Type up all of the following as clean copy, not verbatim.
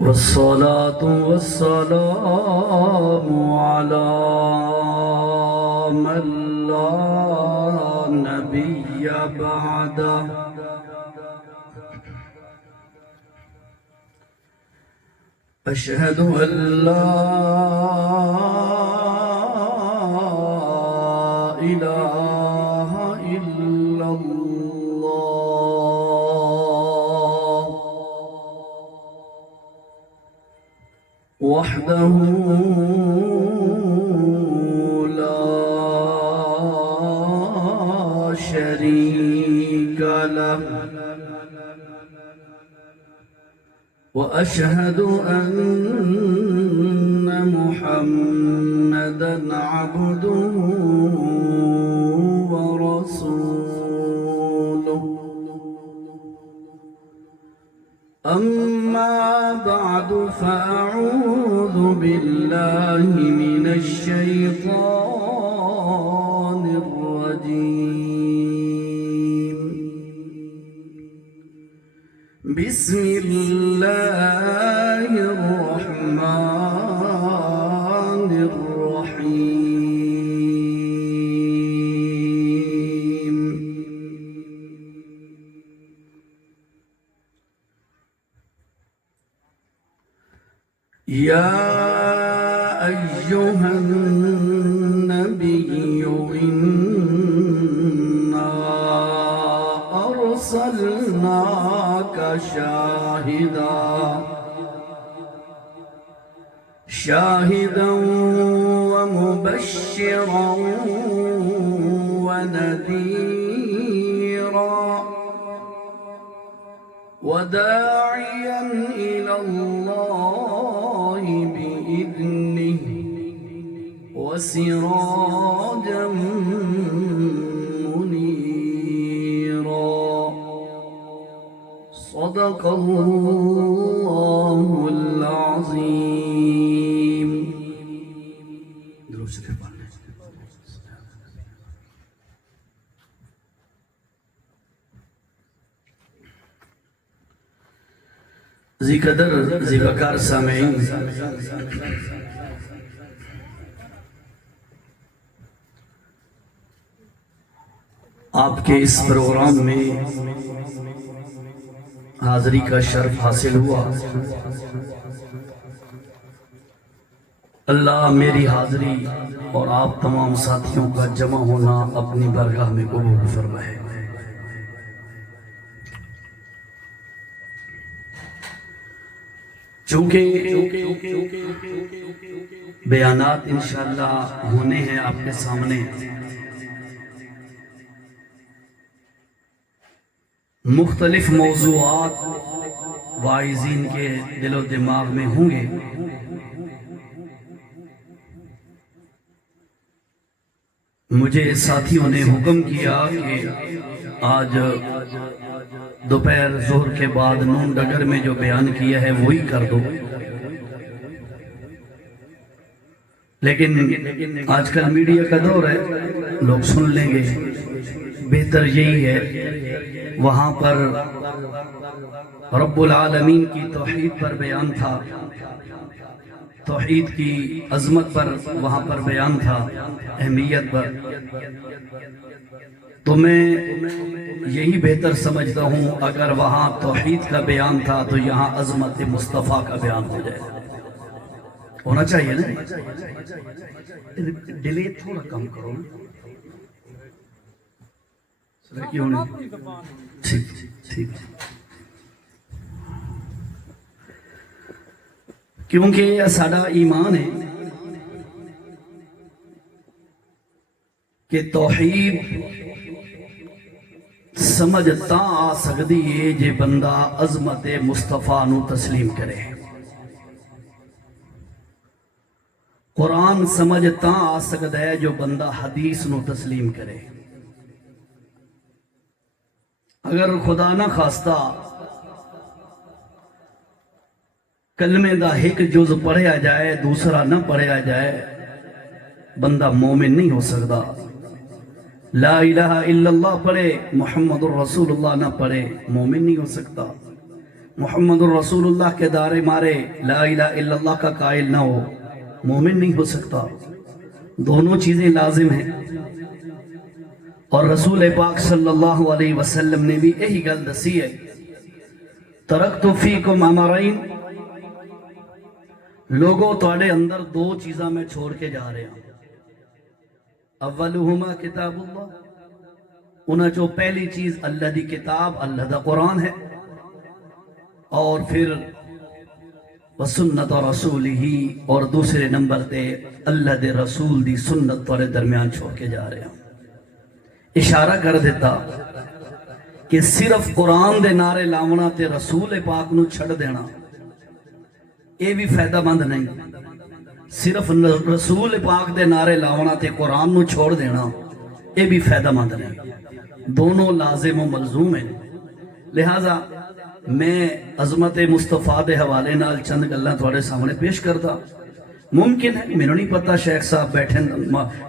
والصلاة والسلام على من لا نبي بعده أشهد أن لا إله إلا الله وحده لا شريك له وأشهد أن محمدًا عبده ورسوله أما بعد فأعوذ بالله من الشيطان الرجيم بسم الله الرحمن الرحيم يا أيها النبي إنا أرسلناك شاهدا ومبشرا ونذيرا وداعيا إلى الله بإذنه وسراجا منيرا صدق الله العظيم. ذی قدر ذی وقار سامعین، آپ کے اس پروگرام میں حاضری کا شرف حاصل ہوا. اللہ میری حاضری اور آپ تمام ساتھیوں کا جمع ہونا اپنی بارگاہ میں قبول فرمائے. چونکہ بیانات انشاءاللہ ہونے ہیں آپ کے سامنے، مختلف موضوعات واعظین کے دل و دماغ میں ہوں گے. مجھے ساتھیوں نے حکم کیا کہ آج دوپہر ظہر کے بعد نون ڈگر میں جو بیان کیا ہے وہی کر دو. لیکن آج کل میڈیا کا دور ہے، لوگ سن لیں گے. بہتر یہی ہے، وہاں پر رب العالمین کی توحید پر بیان تھا، توحید کی عظمت پر وہاں پر بیان تھا، اہمیت پر. تو میں یہی بہتر سمجھتا ہوں اگر وہاں توحید کا بیان تھا تو یہاں عظمت مصطفیٰ کا بیان ہو جائے. ہونا چاہیے نا؟ ڈیلے تھوڑا کم کرو نا. ٹھیک ٹھیک. کیونکہ ساڈا ایمان ہے کہ توحید سمجھ تا آ سکتی ہے جے بندہ عظمت مصطفیٰ نو تسلیم کرے. قرآن سمجھ تا آ سکتا ہے جو بندہ حدیث نو تسلیم کرے. اگر خدا نہ خواستہ کلمے دا ایک جز پڑھیا جائے دوسرا نہ پڑھیا جائے بندہ مومن نہیں ہو سکتا. لا الہ الا اللہ پڑھے محمد الرسول اللہ نہ پڑھے مومن نہیں ہو سکتا. محمد الرسول اللہ کے دارے مارے لا الہ الا اللہ کا قائل نہ ہو مومن نہیں ہو سکتا. دونوں چیزیں لازم ہیں. اور رسول پاک صلی اللہ علیہ وسلم نے بھی یہی گل دسی ہے ترکت فیکم امرین لوگوں تواڈے اندر دو چیزاں میں چھوڑ کے جا رہا ہوں. اولہما کتاب اللہ انہاں چو پہلی چیز اللہ دی کتاب اللہ دا قرآن ہے اور پھر وسنت رسولہ اور دوسرے نمبر تے اللہ دے رسول دی سنت تواڈے درمیان چھوڑ کے جا رہا ہوں. اشارہ کر دیتا کہ صرف قرآن دے نعرے لاونا تے رسول پاک نو چھڑ دینا یہ بھی فائدہ مند نہیں. صرف رسول پاک دے نعرے لاونا تے قرآن نو چھوڑ دینا یہ بھی فائدہ مند نہیں. دونوں لازم و ملزوم ہیں. لہذا میں عظمت مصطفیٰ دے حوالے نال چند گلاں تواڈے سامنے پیش کرتا. ممکن ہے مینوں نہیں پتا شیخ صاحب بیٹھے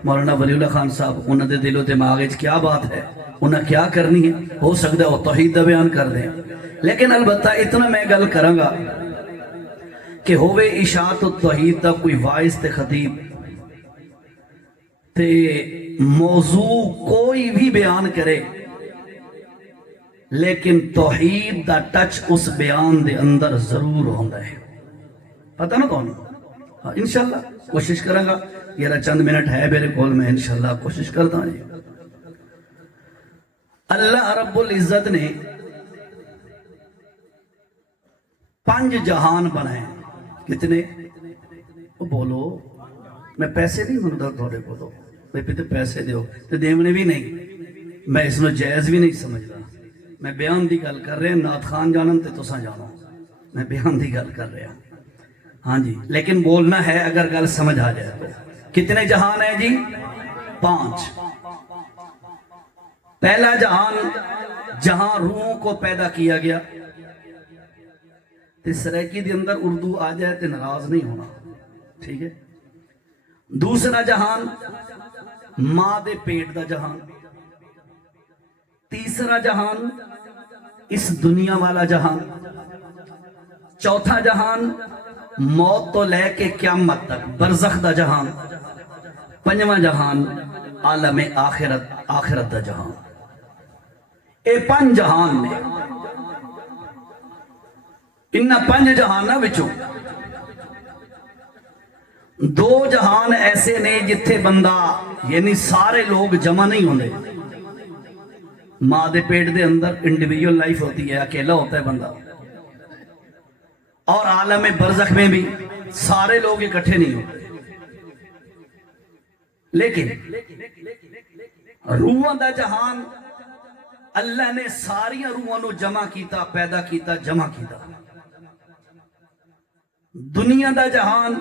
مولانا ولی اللہ خان صاحب انہاں دے دل و دماغ وچ کیا بات ہے انہاں کیا کرنی ہے. ہو سکتا ہے وہ توحید دا بیان کر دیں لیکن البتہ اتنا میں گل کراں گا کہ ہووے اشاعت التوحید دا کوئی واعظ تے خطیب تے موضوع کوئی بھی بیان کرے لیکن توحید دا ٹچ اس بیان دے اندر ضرور ہوندا ہے. پتہ نا کون انشاءاللہ کوشش کروں گا. یہ چند منٹ ہے میرے کول میں انشاءاللہ کوشش کرتا ہوں. اللہ رب العزت نے 5 جہان بنائے. کتنے؟ بولو. میں پیسے نہیں منگتا تھوڑے بولو بھائی تے پیسے دیو تے دیونے بھی نہیں. میں اس میں جائز بھی نہیں سمجھتا. میں بیان دی گل کر رہا ہوں. نعت خان جانن تے تساں جانو میں بیان دی گل کر رہا ہوں. ہاں جی لیکن بولنا ہے اگر گل سمجھ آ جائے تو. کتنے جہان ہیں جی؟ 5. پہلا جہان جہاں روحوں کو پیدا کیا گیا. سرائکی دے اندر اردو آ جائے تو ناراض نہیں ہونا ٹھیک ہے. دوسرا جہان ماں دے پیٹ دا جہان. تیسرا جہان اس دنیا والا جہان. چوتھا جہان موت تو لے کے قیامت تک برزخ دا جہان. پنجواں جہان عالم آخرت دا جہان. اے 5 جہان نے. انہاں 5 جہاناں وچوں 2 جہان ایسے نے جتھے بندہ یعنی سارے لوگ جمع نہیں ہوندے. ماں دے پیٹ دے اندر انڈیویجول لائف ہوتی ہے اکیلا ہوتا ہے بندہ. اور عالم برزخ میں بھی سارے لوگ اکٹھے نہیں ہوتے. لیکن روحاں دا جہان اللہ نے ساری روحاں نو جمع کیتا پیدا کیتا جمع کیتا. دنیا دا جہان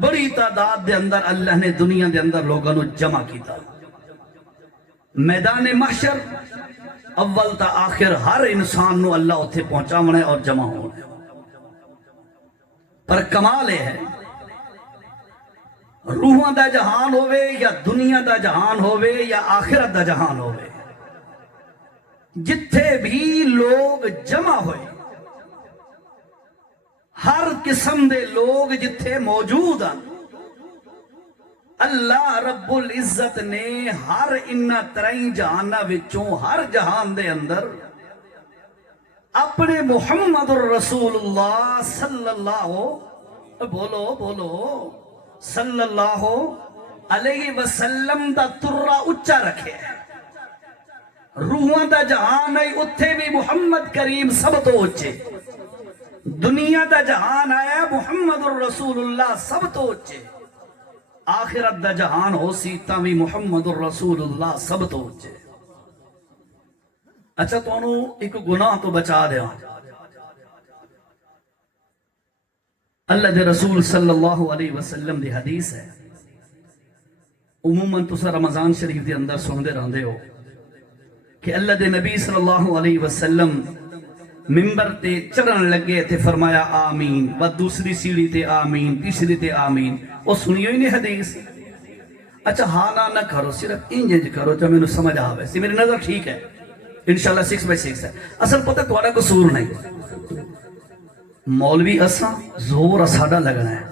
بڑی تعداد دے اندر اللہ نے دنیا دے اندر لوگوں نو جمع کیتا. میدان محشر اول تا آخر ہر انسان نو اللہ اتھے پہنچاونا ہے اور جمع ہونا ہے. پر کمال ہے روحاں دا جہان ہوئے یا دنیا دا جہان ہوئے یا آخرت دا جہان ہوئے جتھے بھی لوگ جمع ہوئے ہر قسم دے لوگ جتھے موجود ہیں اللہ رب العزت نے ہر انہاں 3 جہاناں وچوں ہر جہان دے اندر اپنے محمد الرسول اللہ صلی اللہ بولو صلی اللہ علیہ وسلم دا ترہ اچھا رکھے. روحاں دا جہان ہے اتھے بھی محمد کریم سب تو اچھے. دنیا دا جہان آیا محمد الرسول اللہ سب تو اچھے. آخرت دا جہان ہو سیتا بھی محمد الرسول اللہ سب تو اچھے. اچھا تو انہوں ایک گناہ تو بچا دیا. اللہ دے رسول صلی اللہ علیہ وسلم دی حدیث ہے. عموماً تسا رمضان شریف دے اندر سندے رہندے ہو کہ اللہ دے نبی صلی اللہ علیہ وسلم ممبر تے چڑھن لگے تے فرمایا آمین و دوسری سیڑھی تے آمین تیسری تے آمین. وہ سنیو ہی نہیں حدیث. اچھا ہاں نہ کرو، صرف انج کرو جو میں سمجھ آوے سی، میری نظر ٹھیک ہے انشاءاللہ 6/6 ہے. اصل پتہ تھوڑا قصور نہیں، مولوی اساں زور ساڈا لگنا ہے،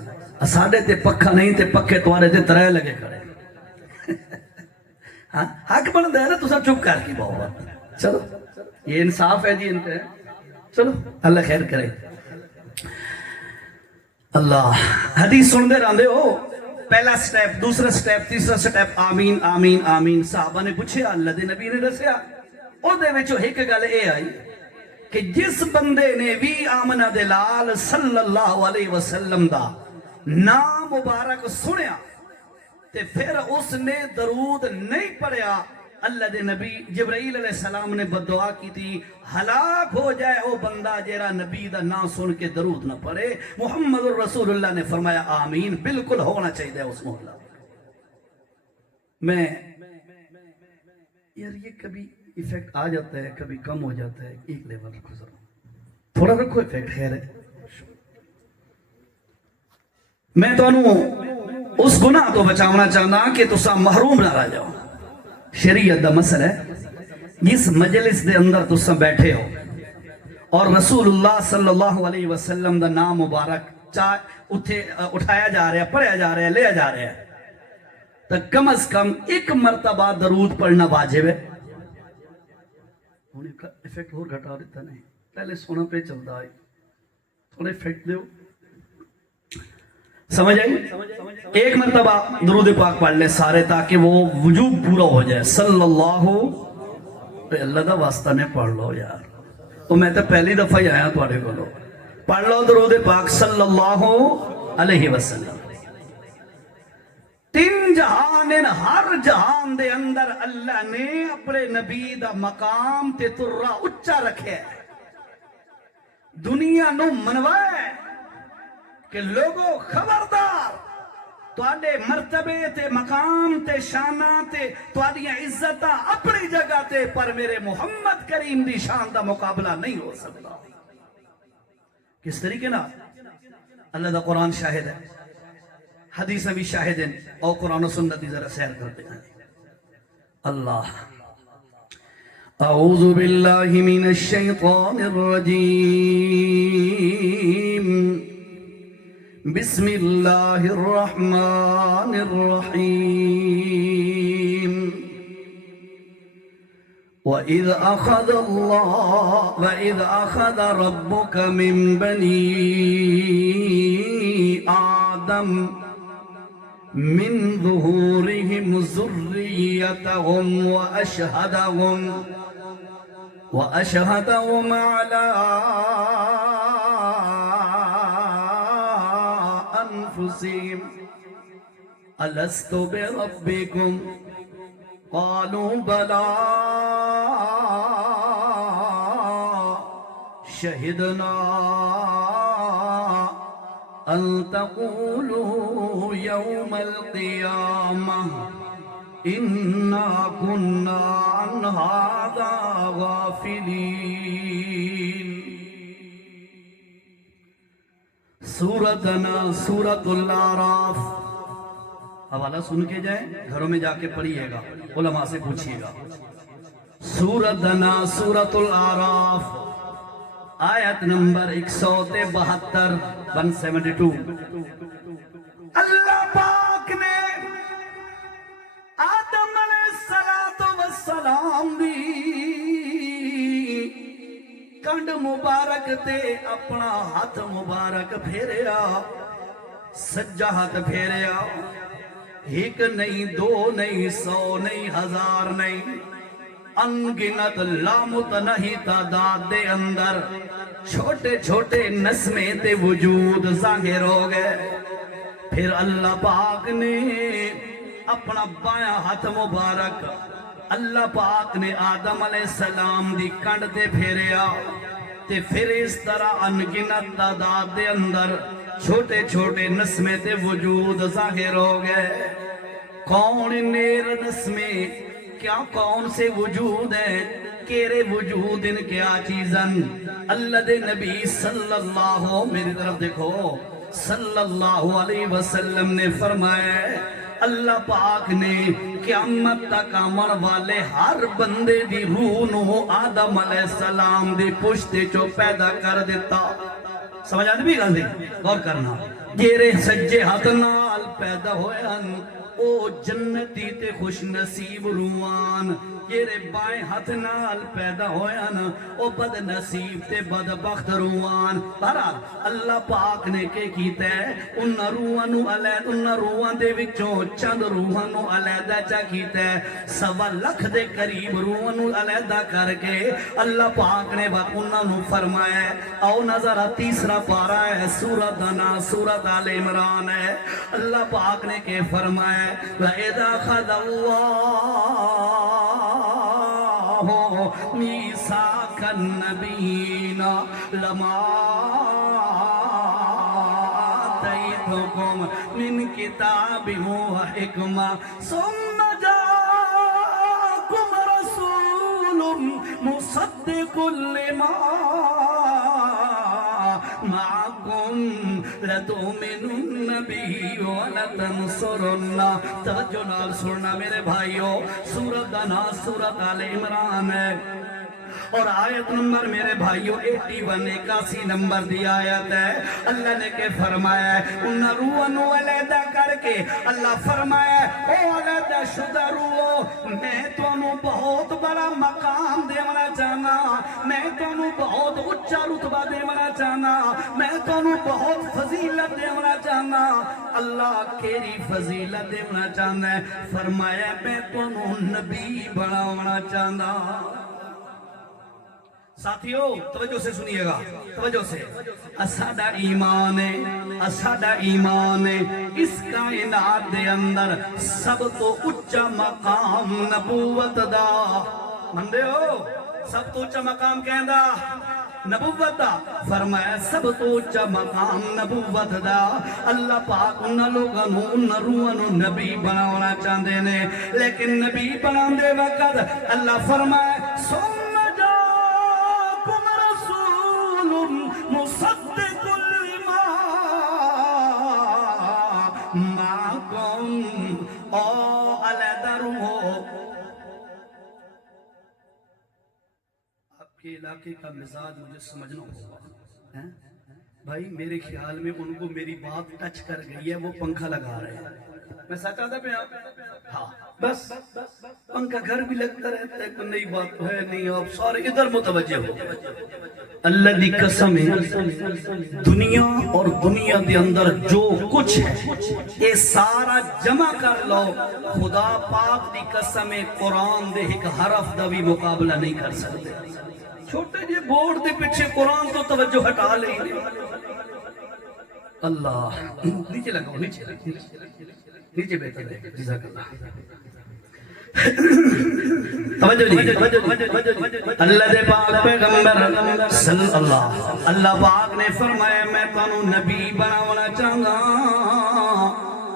ساڈے تے پکھا نہیں تے پکھے تھوڑے تے ترے لگے کھڑے. ہاں حق بنتا ہے نا، تسا چپ کر کی بہت. چلو یہ انصاف ہے جی انتے. چلو اللہ خیر کرے. اللہ حدیث سن دے رہندے ہو، پہلا سٹیپ، دوسرا سٹیپ، تیسرا سٹیپ، آمین آمین آمین. صحابہ نے پوچھیا، اللہ دے نبی نے دسیا، او دے وچوں ایک گل اے آئی کہ جس بندے نے وی آمنہ دے لال صلی اللہ علیہ وسلم دا نام مبارک سنیا تے پھر اس نے درود نہیں پڑھیا، اللہ دے نبی جبرائیل علیہ السلام نے بددعا کی تھی، ہلاک ہو جائے او بندہ جیرا نبی دا نام سن کے درود نہ پڑھے. محمد الرسول اللہ نے فرمایا آمین. بالکل ہونا چاہیے اس محلہ میں. یار یہ کبھی ایفیکٹ آ جاتا ہے، کبھی کم ہو جاتا ہے. ایک لیول رکھو ذرا، تھوڑا رکھو ایفیکٹ. خیر ہے، میں تو اس گناہ تو بچاونا چاہنا کہ تسا محروم نہ رہ جاؤ. شریعت دا مسئلہ ہے، جس مجلس دے اندر تسا بیٹھے ہو اور رسول اللہ صلی اللہ علیہ وسلم دا نام مبارک اٹھایا جا رہا ہے، پڑھیا جا رہا ہے، لیا جا رہا ہے، تو کم از کم ایک مرتبہ درود پڑھنا واجب ہے. ایفیکٹ اور گھٹا دیتا نہیں، پہلے سونا پہ چلتا ہے، تھوڑا ایفیکٹ دیو. سمجھ آئی؟ ایک مرتبہ درود پاک پڑھ لے سارے تاکہ وہ وجوب پورا ہو جائے. صلی اللہ اللہ دا واسطہ نے پڑھ لو یار. تو میں تو پہلی دفعہ ہی آیا تھوڑے کو، پڑھ لو درود پاک صلی اللہ علیہ وسلم. تین جہان، ہر جہان دے اندر اللہ نے اپنے نبی دا مقام تے ترہ اچھا رکھے، دنیا نو منوائے کہ لوگوں خبردار تواڈے مرتبے تے مقام تے شانہ تے تواڈیاں عزتاں اپنی جگہ تے، پر میرے محمد کریم دی شان دا مقابلہ نہیں ہو سکتا. کس طریقے نا؟ اللہ دا قرآن شاہد ہے، حدیث بھی شاہد ہیں، اور قرآن و سنت دی ذرا سیر کرتے ہیں. اللہ اعوذ باللہ من الشیطان الرجیم، بسم اللہ الرحمن الرحیم. وَإِذْ أَخَذَ رَبُّكَ مِن بَنِي آدَمَ مِن ظُهُورِهِمْ ذُرِّيَّتَهُمْ وَأَشْهَدَهُمْ عَلَىٰ أَنفُسِهِمْ أَلَسْتُ بِرَبِّكُمْ قَالُوا بَلَىٰ شَهِدْنَا أَن تَقُولُوا يَوْمَ الْقِيَامَةِ إِنَّا كُنَّا عَنْ هَٰذَا غَافِلِينَ. سورۃ الاعراف. حوالہ سن کے جائیں، گھروں میں جا کے پڑھیے گا، علماء سے پوچھئے گا. سورۃ الاعراف آیت نمبر 172 172. اللہ پاک نے آدم علیہ السلام دی کنڈ مبارک تے اپنا ہاتھ مبارک پھیریا، سجا ہاتھ پھیریا. ایک نہیں، دو نہیں، 100 نہیں، 1000 نہیں، انگنت لامتنہی تعداد دے اندر چھوٹے چھوٹے نسمے تے وجود ظاہر ہو گئے. پھر اللہ پاک نے اپنا بایاں ہاتھ مبارک اللہ پاک نے آدم علیہ السلام دی کنڈ تے پھیریا، تے پھر اس طرح انگنت تعداد دے اندر چھوٹے چھوٹے نسمے تے وجود ظاہر ہو گئے. کون نیر نسمے، کیا کون سے وجود ہیں، کیرے وجود ان کیا چیزن. اللہ دے نبی صلی اللہ، میری طرف دیکھو، صلی اللہ علیہ وسلم نے فرمایا اللہ پاک نے قیامت تک آمن والے ہر بندے دی روح نو آدم علیہ السلام دی پشت چو پیدا کر دیتا. سمجھ آدھی بھی گل دی غور کرنا. جیرے سجے ہاتھ نال پیدا ہوئے ہن او جنتی تے خوش نصیب روان. جیرے بائیں ہاتھ نال پیدا ہوئے ہن او بد نصیب تے بدبخت روان. بہرحال اللہ پاک نے کہ کیتا ہے ان روحاں نو علیحدہ، ان روحاں دے وچوں چند روحاں نو علیحدہ چا کیتا ہے. 1.25 لاکھ دے قریب روحاں نو علیحدہ کر کے اللہ پاک نے انہاں نو فرمایا ہے. آؤ نظر تیسرا پارہ ہے سورۃ ناس، سورۃ آل عمران ہے. اللہ پاک نے کہ فرمایا ہے وَإِذَا أَخَذَ اللَّهُ مِيثَاقَ النَّبِيِّينَ لَمَا آتَيْتُكُم مِّن كِتَابٍ وَحِكْمَةٍ ثُمَّ جَاءَكُمْ رَسُولٌ مُصَدِّقٌ لِّمَا معكم لتؤمنن به ولتنصرنه. توجہ نال سننا میرے بھائیو، سورۃ ناس سورۃ آل عمران ہے اور آیت نمبر میرے بھائیو 81 نمبر دی آیت ہے. اللہ نے کہ فرمایا ہے ان روحاں نو علیحدہ کر کے اللہ فرمایا ہے او علیحدہ شدہ روحو میں تانوں بہت بڑا مقام دینا چاہنا، میں تانوں بہت اچھا رتبہ دینا چاہنا، میں تانوں بہت فضیلت دینا چاہنا. اللہ کیری فضیلت دینا چاہنا ہے؟ فرمایا میں تانوں نبی بناونا چاہنا. ساتھیو توجہ سے سنیے گا، توجہ سے. اساڈا ایمان ہے، اساڈا ایمان ہے اس کائنات دے اندر سب تو اچھا مقام نبوت دا. مندے ہو؟ سب تو اچھا مقام کہندا نبوت دا. فرمایا سب تو اچھا مقام نبوت دا. اللہ پاک ان لوگاں نو ان روحاں نو نبی بناونا چاہندے نے، لیکن نبی بناندے وقت اللہ فرمایا مصدق لما معكم او علیحدہ روحو. آپ کے علاقے کا مزاج مجھے سمجھنا ہوگا بھائی. میرے خیال میں ان کو میری بات ٹچ کر گئی ہے، وہ پنکھا لگا رہے ہیں. میں سچ آتا پہ آپ ہاں بس پنکھا گھر بھی لگتا رہتا ہے، کوئی نئی بات تو ہے نہیں. آپ سارے ادھر متوجہ ہو. اللہ دی قسم ہے دنیا اور دنیا دے اندر جو کچھ ہے یہ سارا جمع کر لو، خدا پاک دی قسم ہے قرآن دے ایک حرف دا بھی مقابلہ نہیں کر سکتے. چھوٹے جے بورڈ دے پیچھے قرآن تو توجہ ہٹا لیں. اللہ نیچے لگاؤ، نیچے نیچے بہتر ہے. جزاک اللہ. اللہ دے پاک پیغمبر صلی اللہ پاک نے فرمایا میں تانوں نبی بناونا چاہنا،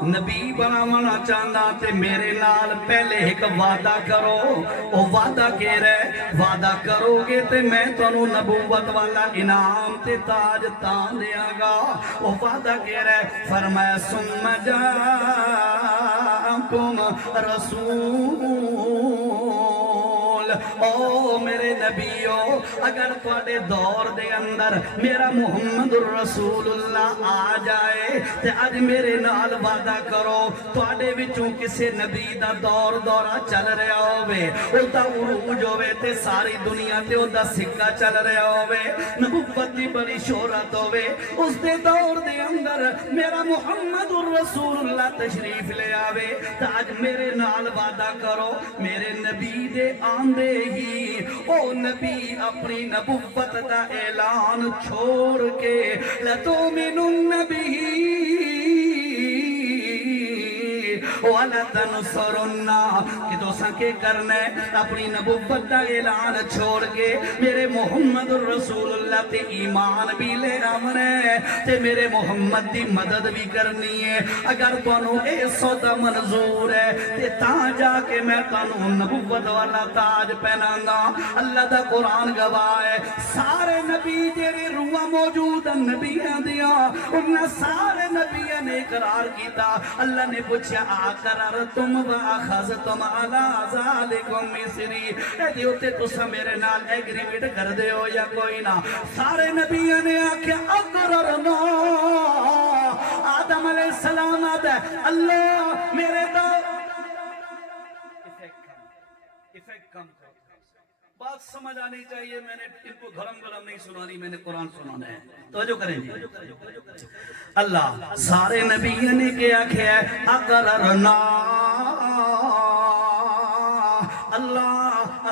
نبی بناونا چاہنا تے میرے نال پہلے ایک وعدہ کرو. او وعدہ کہہ رہے وعدہ کرو گے تے میں تانوں نبوت والا انعام تے تاج تان دیا گا. او وعدہ کہہ رہے فرمایا ثم جاءکم رسول. او میرے نبیو اگر تواڈے دور دے اندر میرا محمد الرسول اللہ آ جائے تے اج میرے نال وعدہ کرو تواڈے وچوں کسے نبی دا دورہ چل رہا ہوے، او دا عروج ہوے تے ساری دنیا تے او دا سکہ چل رہا ہوے، نبوت دی بڑی شہرت ہوے، اس دے دور دے اندر میرا محمد الرسول اللہ تشریف لے آوے تے اج میرے نال وعدہ کرو میرے نبی دے آندے ہی او نبی اپنی نبوت دا اعلان چھوڑ کے لَتُؤْمِنُنَّ بِهِ وَلَتَنْصُرُنَّهُ کہ دوساں کے کرنا ہے اپنی نبوت دا اعلان چھوڑ کے میرے محمد الرسول اللہ تے ایمان بھی لے آمنے تے میرے محمد دی مدد بھی کرنی ہے. اگر تانوں اے سودا منظور ہے تے تاں جا کے میں تانوں نبوت والا تاج پہنانا. اللہ دا قرآن گواہ ہے سارے نبی جیرے روح موجود نبیاں دیاں انہاں سارے نبیاں نے اقرار کیتا. اللہ نے پوچھا اقررتم واخذتم علی ذالکم مصری، اے دیو تے تسا میرے نال ایگریمنٹ کر دے ہو یا کوئی نہ؟ سارے نبیوں نے آکھیا اقررنا۔ آدم علیہ السلام آتا ہے اللہ میرے تو افیکٹ کم کرو، بات سمجھ آنی چاہیے، میں نے ان کو گھرم گھرم نہیں سنانی، میں نے قرآن سنانا ہے، توجہ کریں جی۔ اللہ سارے نبیوں نے کیا کیا ہے اقررنا، اللہ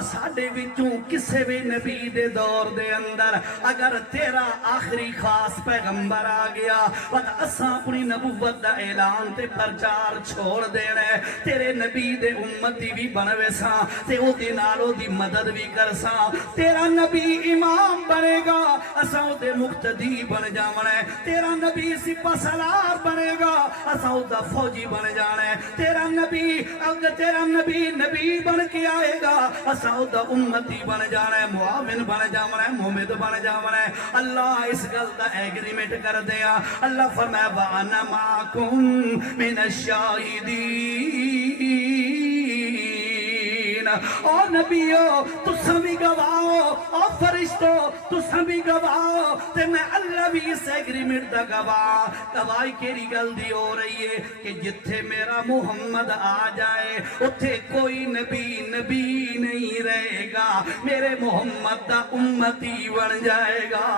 ساڈے وچوں کسے بھی نبی دے دور دے اندر اگر تیرا آخری خاص پیغمبر آ گیا وقت اساں اپنی نبوت دا اعلان تے پرچار چھوڑ دینا ہے، تیرے نبی دے امتی بھی بنوے ساں تے او دی نال او دی مدد بھی کر ساں، تیرا نبی امام بنے گا اساں او دے مقتدی بن جاونا ہے، تیرا نبی سپہ سالار بنے گا اساں او دا فوجی بن جانا ہے، تیرا نبی نبی بن کے آئے گا اساں او دا امتی بن جانا ہے، معاون بن جانا ہے، مومد بن جانا ہے۔ اللہ اس گل دا ایگریمنٹ کر دیا، اللہ فرمایا وَأَنَا مَعَكُمْ مِنَ الشَّاهِدِينَ، او نبیو تساں بھی گواہو، او فرشتو تساں بھی گواہو، تے میں اللہ بھی اس ایگریمنٹ دا گواہی کیری گل دی ہو رہی ہے کہ جتھے میرا محمد آ جائے اتھے کوئی نبی نہیں رہے گا، میرے محمد دا امتی بن جائے گا۔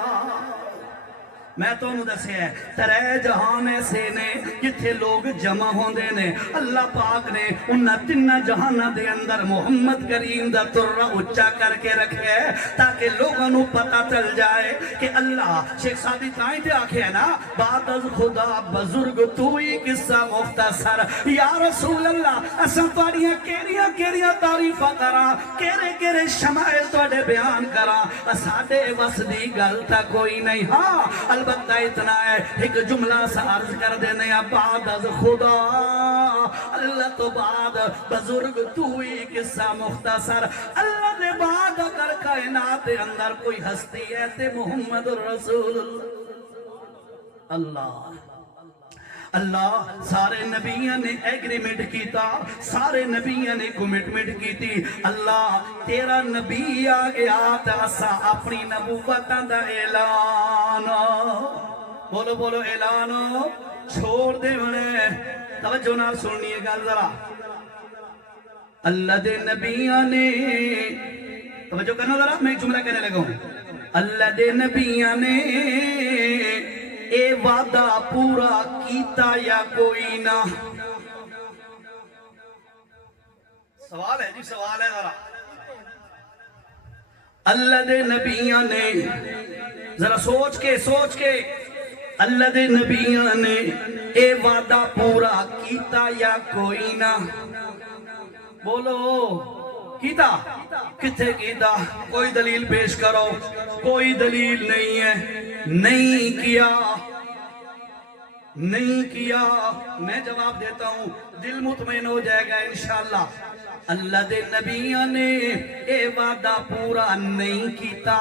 میں تو انہوں دسے ہے ترے جہان ایسے نے جتھے لوگ جمع ہوندے نے، اللہ پاک نے انہاں تنہ جہانہ دے اندر محمد کریم دا ترہ اچھا کر کے رکھے ہے تاکہ لوگوں نو پتہ چل جائے کہ اللہ شیخ سادی تائیں تے آکھے ہے نا بعد از خدا بزرگ توئی قصہ مختصر، یا رسول اللہ اساں تواڈیاں کیڑیاں تعریفاں کراں، کیڑے شمائل تواڈے بیان کراں، ساڈے وس دی گل تا کوئی نہیں، ہاں البتہ اتنا ہے ایک جملہ سا عرض کر دینے بعد از خدا اللہ تو بعد بزرگ توئی قصہ مختصر، اللہ دے بعد اگر کائنات اندر کوئی ہستی ہے تے محمد رسول اللہ۔ اللہ سارے نبیوں نے ایگریمنٹ کیتا، سارے نبیوں نے کمٹمنٹ کیتی، اللہ تیرا نبی آ گیا تاسا اپنی نبوتاں دا اعلان، بولو اعلان چھوڑ دے منے، توجہ نال سننی ہے گل ذرا، اللہ دے نبیوں نے، توجہ کرنا ذرا میں ایک جملہ کہنے لگا ہوں، اللہ دے نبیوں نے اے وعدہ پورا کیتا یا کوئی نہ؟ سوال ہے جی، سوال ہے ذرا، اللہ دے نبیوں نے ذرا سوچ کے اللہ دے نبیوں نے اے وعدہ پورا کیتا یا کوئی نہ؟ بولو کیتا، کتھے کیتا؟ کوئی دلیل پیش کرو، کوئی دلیل نہیں ہے، نہیں کیا، میں جواب دیتا ہوں، دل مطمئن ہو جائے گا انشاءاللہ۔ اللہ دے نبیوں نے اے وعدہ پورا نہیں کیتا،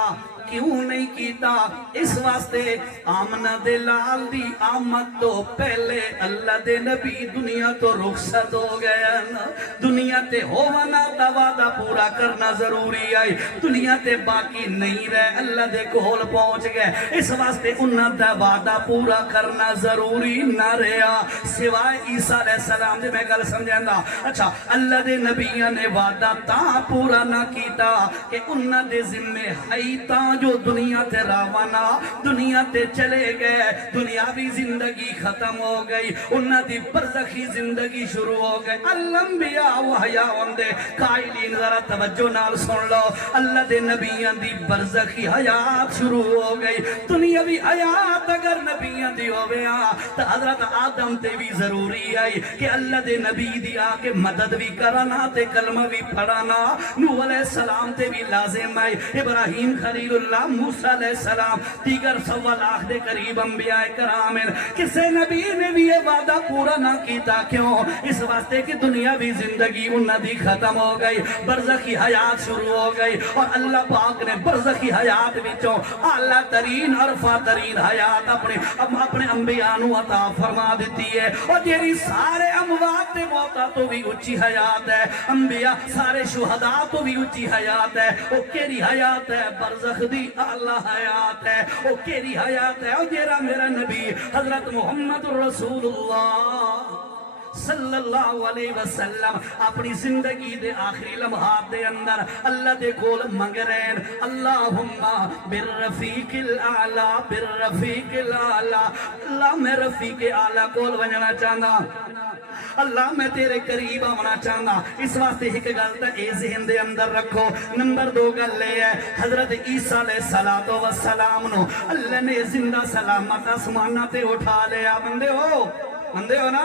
کیوں نہیں کیتا؟ اس واسطے آمنہ دے لال دی آمد تو پہلے اللہ دے نبی دنیا تو رخصت ہو گیا نا، دنیا تے ہونا دا وعدہ پورا کرنا ضروری آئی، دنیا تے باقی نہیں رہے، اللہ دے کول پہنچ گئے، اس واسطے انہاں دا وعدہ پورا کرنا ضروری نہ رہا سوائے عیسیٰ علیہ السلام دے۔ میں گل سمجھیں دا، اچھا اللہ دے نبیوں نے وعدہ تاں پورا نہ کیتا کہ انہاں دے ذمہ ہائی تاں جو دنیا تے روانہ، دنیا تے چلے گئے، دنیاوی زندگی ختم ہو گئی، انہاں دی برزخی زندگی شروع ہو گئی۔ الانبیاء و حیاء دے قائلین ذرا توجہ نال سن لو، اللہ دے نبیوں دی برزخی حیات شروع ہو گئی، دنیاوی حیات اگر نبیوں دی ہوئے تو حضرت آدم تے بھی ضروری آئی کہ اللہ دے نبی دی آکے مدد بھی کرانا تے کلمہ بھی پڑھانا، نوح علیہ السلام تے بھی لازم آئی، ابراہیم خلیل اللہ اللہ موسیٰ علیہ السلام دیگر 1.25 لاکھ دے قریب انبیاء کرام ہیں، کسے نبی نے بھی یہ وعدہ پورا نہ کیتا، کیوں؟ اس واسطے کہ دنیاوی زندگی انہاں دی ختم ہو گئی، برزخی حیات شروع ہو گئی، اور اللہ پاک نے برزخی حیات وچوں اعلیٰ ترین عرفہ ترین حیات اپنے انبیاء نو عطا فرما دیتی ہے، اور جیری سارے اموات دے موتا تو بھی اچھی حیات ہے، انبیاء سارے شہداء تو بھی اچھی حیات ہے، وہ کیری حیات ہے؟ برزخ دی اعلیٰ حیات ہے، وہ کیری حیات ہے؟ اور جیرا میرا نبی حضرت محمد رسول اللہ صلی اللہ علیہ وسلم اپنی زندگی دے آخری لمحات دے اندر اللہ دے کول منگ رہے ہیں، اللہم بالرفیق الاعلیٰ بالرفیق الاعلیٰ، اللہ میں رفیق اعلیٰ کول بننا چاہنا، اللہ میں تیرے قریب آنا چاہنا۔ اس واسطے ایک گل تے اے ذہن دے اندر رکھو، نمبر 2 گل لے ہے، حضرت عیسیٰ علیہ السلام نو اللہ نے زندہ سلامت آسمانہ تے اٹھا لیا، بندے ہو نا؟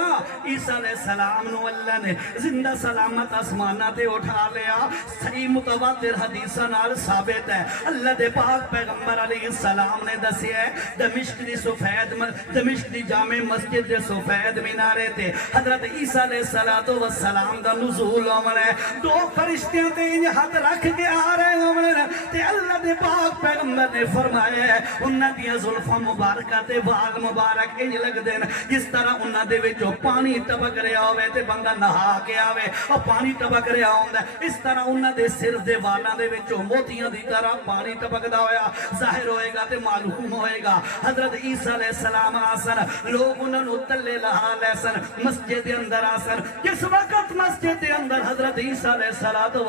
عیسیٰ علیہ السلام نو اللہ نے زندہ سلامت آسمانہ تے اٹھا لیا، صحیح متواتر حدیثہ نال ثابت ہے، اللہ دے پاک پیغمبر علیہ السلام نے دسی ہے، دمشق دی جامع مسجد دے سفید مینارے تے حضرت عیسیٰ علیہ السلام دا نزول ہونا ہے، 2 فرشتیاں تے انج ہاتھ رکھ کے آ رہے ہونا تے اللہ دے پاک پیغمبر نے فرمایا ہے، انہاں دیاں زلفاں مبارکہ تے وال مبارک انج لگ دین جس طرح انہاں دے وچوں پانی ٹپک رہا ہوئے تے بندہ نہا کے آوے اور پانی ٹپک رہا ہوندا ہے، اس طرح انہاں دے سر دے والاں دے وچوں موتیاں دی طرح پانی ٹپکدا ہویا ظاہر ہوئے گا تے معلوم ہوئے گا۔ حضرت عیسیٰ علیہ السلام آسن، لوگ انہاں نو تلے لہا لے سن، مسجد دے اندر آسن، جس وقت مسجد دے اندر حضرت عیسیٰ علیہ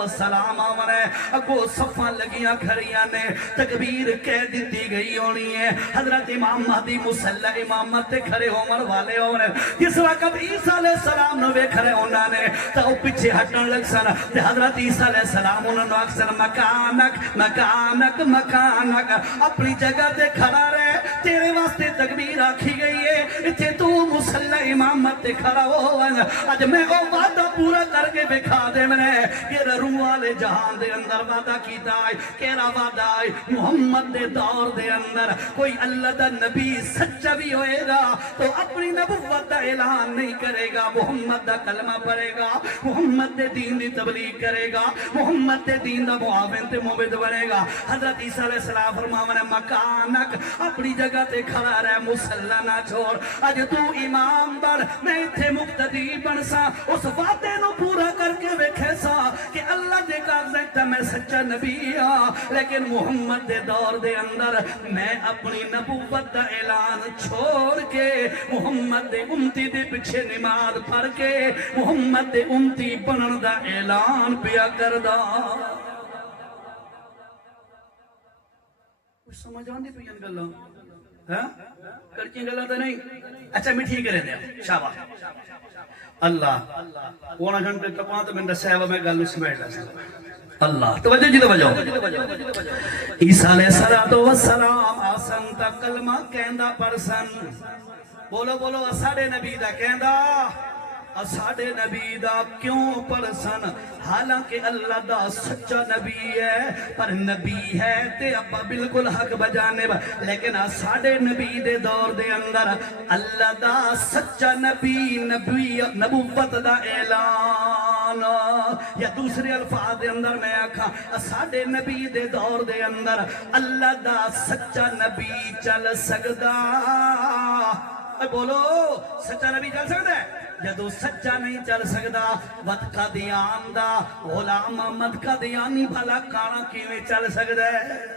السلام آونے اگو صفاں لگیاں کھڑیاں نے، تکبیر کہہ دیتی گئی ہونی ہے، حضرت امام مہدی مصلی امامت تے کھڑے ہومن والے ہونے، جس وقت عیسیٰ علیہ السلام نو ویکھ رہے انہاں نے تو پیچھے ہٹن لگ سن تے حضرت عیسیٰ علیہ السلام انہاں نو اکثر مکانک مکانک مکانک اپنی جگہ تے کھڑا رہے، تیرے واسطے تکبیر آکھی گئی ہے، اتھے تو مصلی امامت تے کھڑا ہو، اج میں وہ وعدہ پورا کر کے بکھا دے میں نے کہ روح والے جہان دے اندر وعدہ کیتا ہے، کیرا وعدہ ہے؟ محمد دے دور دے اندر کوئی اللہ دا نبی سچا بھی ہوئے گا تو اپنی نبوت دا اعلان نہیں کرے گا، محمد دا کلمہ پڑھے گا، محمد دے دین دی تبلیغ کرے گا، محمد دے دین دا معاون تے مومد بنے گا۔ حضرت عیسیٰ علیہ السلام فرماونے مکانک اپنی جگہ تے کھڑا رہے، مصلی نہ چھوڑ، اج تو امام بن میں اتھے مقتدی بن سا، اس وعدے نو پورا کر کے ویکھے سا کہ اللہ دے کاغذ میں سچا نبی ہاں، لیکن محمد دے دور دے اندر میں اپنی نبوت دا اعلان چھوڑ کے محمد دے امتی دے پچھے نماز پڑھ کے محمد دے امتی بنن دا اعلان پیا کردا۔ کچھ سمجھ آندی پئی ان گلاں؟ ہاں کڑکیاں گلاں تے نہیں؟ اچھا میٹھی کرے دے شاباش اللہ پونا گھنٹے تپاں تو میں دسیا میں گل سمیٹ لا اللہ توجہ جی توجہ۔ عیسیٰ علیہ السلام آسن تا کلمہ کہندا پرسن، بولو بولو اساڑے نبی دا کہندا، اساڑے نبی دا کیوں پرسن، حالانکہ اللہ دا سچا نبی ہے، پر نبی ہے تے اپا بالکل حق بجانب، لیکن اساڑے نبی دے دور دے اندر اللہ دا سچا نبی نبوت دا اعلان، یا دوسرے الفاظ دے اندر میں آکھاں اساڑے نبی دے دور دے اندر اللہ دا سچا نبی چل سکدا، بولو سچا نبی چل سکدا ہے؟ جدو سچا نہیں چل سکدا وقت کا دیان دا غلام محمد کا دیانی بھلا کانا کیویں چل سکدا ہے؟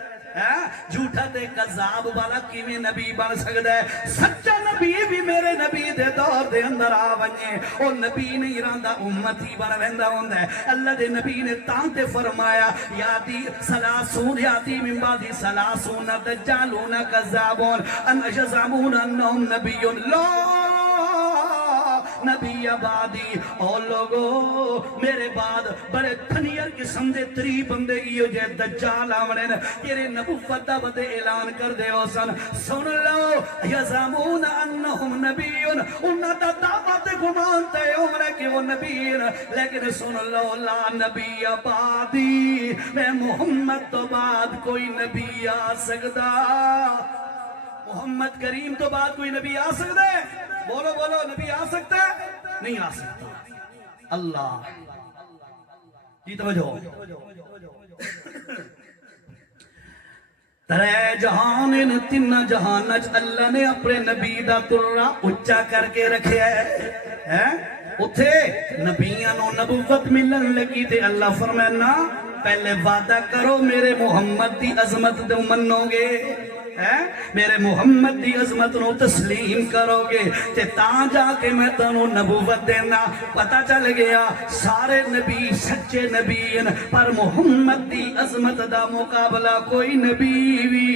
جھوٹا تے قذاب والا کیویں نبی بن سکدا ہے؟ سچا نبی بھی میرے نبی دے دور دے اندر آ ونجے، او نبی نہیں رہندا امتی بن ویندا ہوندا ہے۔ اللہ دے نبی نے تاں تے فرمایا یاتی سلاسون یاتی من بعد سلاسون دجالون کذابون ان یزعمون انہم نبی لا نبی آبادی اور لوگو میرے بعد بڑے دھنیر قسم دے تری بندے کی جو دجال آمنے تیرے نبوت دا بدے اعلان کر دے ہو سن سن لو یزامون انہم نبیون انہا دا دعوت گمانتے عمرے کہ وہ نبیون لیکن سن لو لا نبی آبادی میں محمد تو بعد کوئی نبی آ سکتا محمد کریم تو بعد کوئی نبی آ سکتا ہے بولو بولو نبی آ سکتا ہے نہیں آ سکتا اللہ جی توجہ ترے جہان ان تین جہانج اللہ نے اپنے نبی دا ترہ اچھا کر کے رکھے ہے اتھے نبیانو نبوت ملن لگی تھے اللہ فرمائنا پہلے وعدہ کرو میرے محمد دی عظمت دے منو گے میرے محمد دی عظمت نو تسلیم کرو گے تے تاں جا کے میں تنو نبوت دینا پتہ چل گیا سارے نبی سچے نبی پر محمد دی عظمت دا مقابلہ کوئی نبی بھی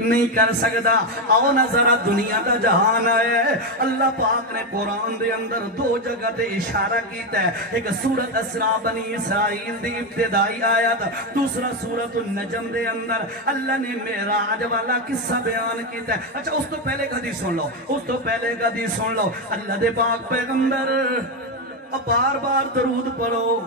نہیں کر سکتا آؤ نہ ذرا دنیا دا جہان آئے اللہ پاک نے قرآن دے اندر دو جگہ دے اشارہ کیتا ہے ایک سورت اسراء بنی اسرائیل دی ابتدائی آیت دوسرا سورت النجم دے اندر اللہ نے معراج والا قصہ بیان کیتا ہے اچھا اس تو پہلے کا دی سن لو اس تو پہلے کا دی سن لو اللہ دے پاک پیغمبر بار بار درود پڑھو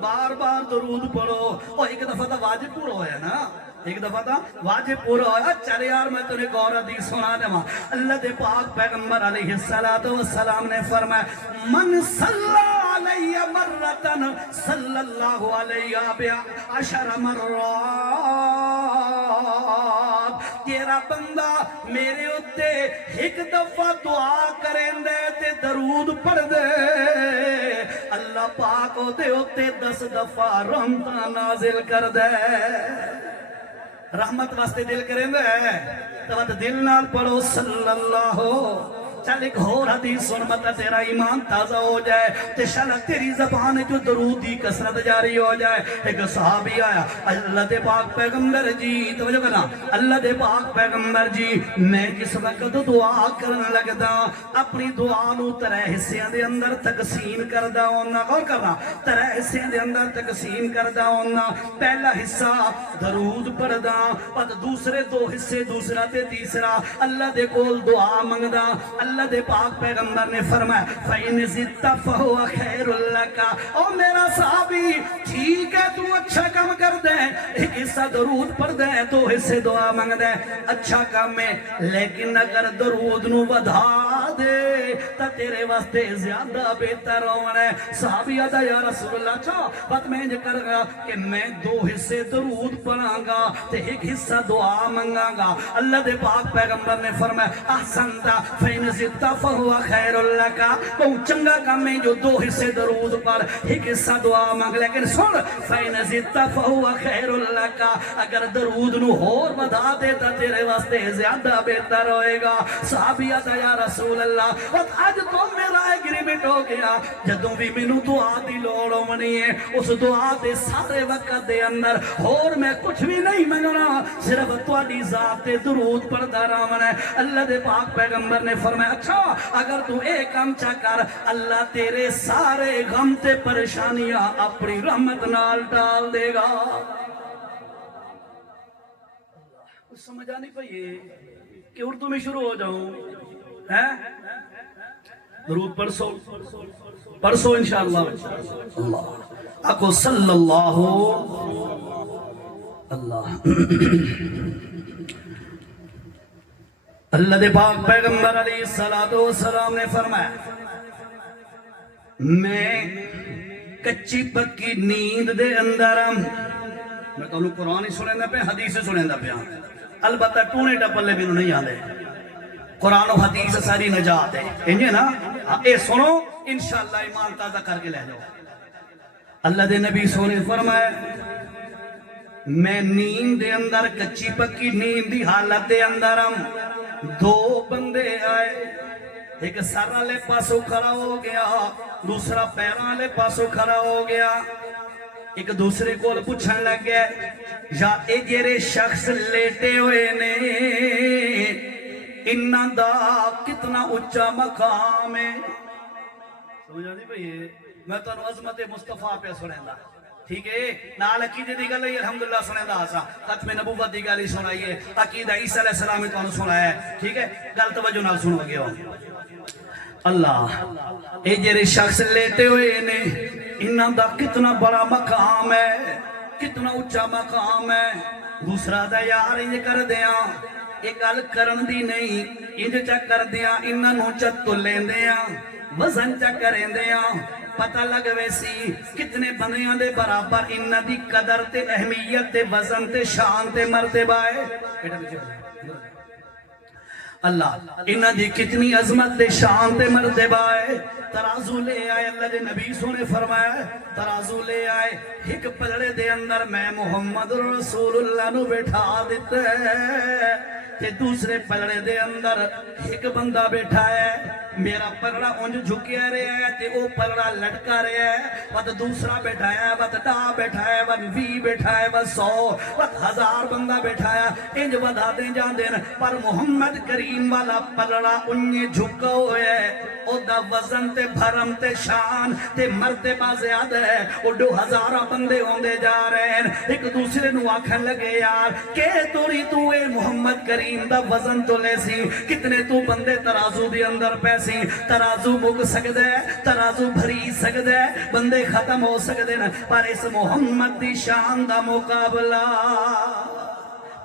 بار بار درود پڑھو اور ایک دفعہ تا واجب پورا ہویا نا ایک دفعہ تا واجب پورا ہویا چلے یار میں تنہیں گورا دی سنا دے ماں اللہ دے پاک پیغمبر علیہ السلام نے فرمایا من صلی علیہ مرتن صلی اللہ علیہ بیا عشر مرات تیرا بندہ میرے اتے ایک دفعہ دعا کریں دے تے درود پڑھ دے اللہ پاک ہوتے ہوتے 10 دفعہ رحمتہ نازل کر دے رحمت واسطے دل کریں دے تو دل نال پڑھو صلی اللہ چل ایک اور حدیث سن مطلب تیرا ایمان تازہ ہو جائے تشالہ تیری زبان جو درودی کسرت جاری ہو جائے ایک صحابی آیا اللہ دے پاک پیغمبر جی توجہ کرنا اللہ دے پاک پیغمبر جی میں جس وقت دعا کرنے لگتا اپنی دعا نو ترہ حصیاں دے اندر تقسیم کردہ ہونا اور کرنا ترہ حصیاں دے اندر تقسیم کردہ ہونا پہلا حصہ درود پڑھدا پت دوسرے 2 حصے دوسرا تے تیسرا اللہ دے کول دعا منگدا اللہ دے پاک پیغمبر نے فرمایا فَإِنِ زِدْتَ فَهُوَ خَيْرٌ لَكَ او میرا صحابی ٹھیک ہے تو اچھا کام کر دے ایک حصہ درود پڑھ دے 2 حصے دعا مانگ دے اچھا کام ہے لیکن اگر درود نو بڑھا دے تا تیرے واسطے زیادہ بہتر ہونا ہے صحابی آدھا یا رسول اللہ چھو بات میں جو کر گا کہ میں 2 حصے درود پڑھاں گا تے ایک حصہ دعا مانگاں گا اللہ دے پاک پیغمبر نے فرمایا احسنتا فَإِنِ زِدْتَ فَهُوَ خَيْرٌ لَكَ بہت چنگا کام ہے جو 2 حصے درود پر ایک حصہ دعا مانگ لیکن سن فَإِنِ زِدْتَ فَهُوَ خَيْرٌ لَكَ اگر درود نو اور بڑھا دیتا تیرے واسطے زیادہ بہتر ہوئے گا صحابی آتا یا رسول اللہ اور آج تو میرا ایگریمنٹ ہو گیا جدوں بھی منو دعا دی لوڑ ہونی ہے اس دعا دے سارے وقت دے اندر اور میں کچھ بھی نہیں منگنا صرف تواڈی ذات تے درود پڑھدا رہنا ہے اللہ دے پاک پیغمبر نے فرمایا اچھا اگر تو ایک کام چا کر اللہ تیرے سارے غم تے پریشانیاں اپنی رحمت نال ڈال دے گا سمجھ آنی پائیے کہ اردو میں شروع ہو جاؤں درود پرسو انشاءاللہ اللہ آکو صلی اللہ اللہ دے پاک پیغمبر علیہ السلام نے فرمایا میں کچی پکی نیند دے اندرم میں تو انہوں قرآن ہی سنیں دا پہ حدیث سنیں دا پہ البتہ ٹونے ٹپلے بھی نہیں آلے قرآن و حدیث ساری نجات ہے انجھے نا اے سنو انشاءاللہ ایمان تازہ کر کے لے جاؤ اللہ دے نبی سونے فرمائے میں نیند دے اندر کچی پکی نیند دی حالت دے اندرم 2 بندے آئے ایک سر والے پاسوں کھڑا ہو گیا دوسرا پیراں والے پاسوں کھڑا ہو گیا ایک دوسرے کو پوچھنے لگ گیا یا اے جیرے شخص لیٹے ہوئے نے انہاں دا کتنا اچھا مقام ہے سمجھ آتی بھئی میں تو عظمت مصطفیٰ پہ سنیں دا ٹھیک ہے نال عقیدے دی گل ہے الحمدللہ سنیں دا آسا ختم نبوت دی گل سنائیے عقیدہ عیسیٰ علیہ السلام نے تو سنایا ہے ٹھیک ہے گل توجہ نال سنو گے اللہ اے جڑے شخص لیٹے ہوئے نے انہاں دا کتنا بڑا مقام ہے کتنا اونچا مقام ہے دوسرا دا یار انج کر دیاں یہ گل کرن دی نہیں انج چا کر دیاں انہاں نوں چت تو لیندیاں وزن چا کریں دیاں پتہ لگ ویسی کتنے بندیاں دے برابر انہاں دی قدر تے اہمیت تے وزن تے شان تے مرتبہ ہے بیٹا پیچھے اللہ انہاں دی کتنی عظمت تے شان تے مرتبہ ہے ترازو لے آئے اللہ دے نبی سونے فرمایا ترازو لے آئے ایک پلڑے دے اندر میں محمد رسول اللہ نو بیٹھا دیتے تے دوسرے پلڑے دے اندر ایک بندہ بیٹھا ہے میرا پلڑا انج جھکیا رہے ہے تے او پلڑا لٹکا رہے ہے وقت دوسرا بیٹھا ہے وقت دا بیٹھا ہے وقت وی بیٹھا ہے وقت 100 وقت 1000 بندہ بیٹھا ہے انج ودا دیں جان دین پر محمد کریم والا پلڑا انجے جھکا ہوئے ہے او دا وزن تے بھرم تے شان تے مرتبہ زیادہ ہے او 2000 بندے ہوندے جا رہے ہیں ایک دوسرے نو آکھن لگے یار کہ توری تو اے محمد کریم دا وزن تو لے سی کتنے تو بندے ترازو دی اندر پیسے ترازو مگ سکتے ہیں ترازو بھری سکتے ہیں بندے ختم ہو سکتے ہیں پر اس محمد دی شان دا مقابلہ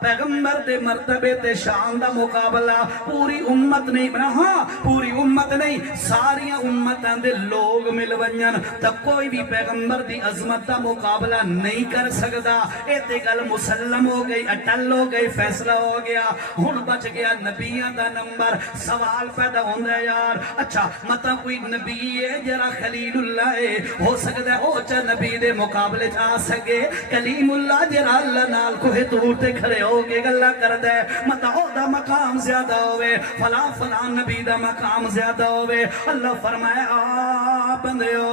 پیغمبر دے مرتبے تے شان دا مقابلہ پوری امت نہیں بنا ہاں پوری امت نہیں ساریاں امتاں دے لوگ مل ونجن تب کوئی بھی پیغمبر دی عظمت دا مقابلہ نہیں کر سکتا اے تے گل مسلم ہو گئی اٹل ہو گئی فیصلہ ہو گیا ہن بچ گیا نبیاں دا نمبر سوال پیدا ہوندا ہے یار اچھا متا کوئی نبی ہے جرا خلیل اللہ ہے ہو سکتا ہے او چا نبی دے مقابلے جا سکے کلیم اللہ جرا اللہ نال کوہ طور تے کھڑے ہوگے گلہ کر دے متعو دا مقام زیادہ ہوئے فلا فلا نبی دا مقام زیادہ ہوئے اللہ فرمائے آ بندیو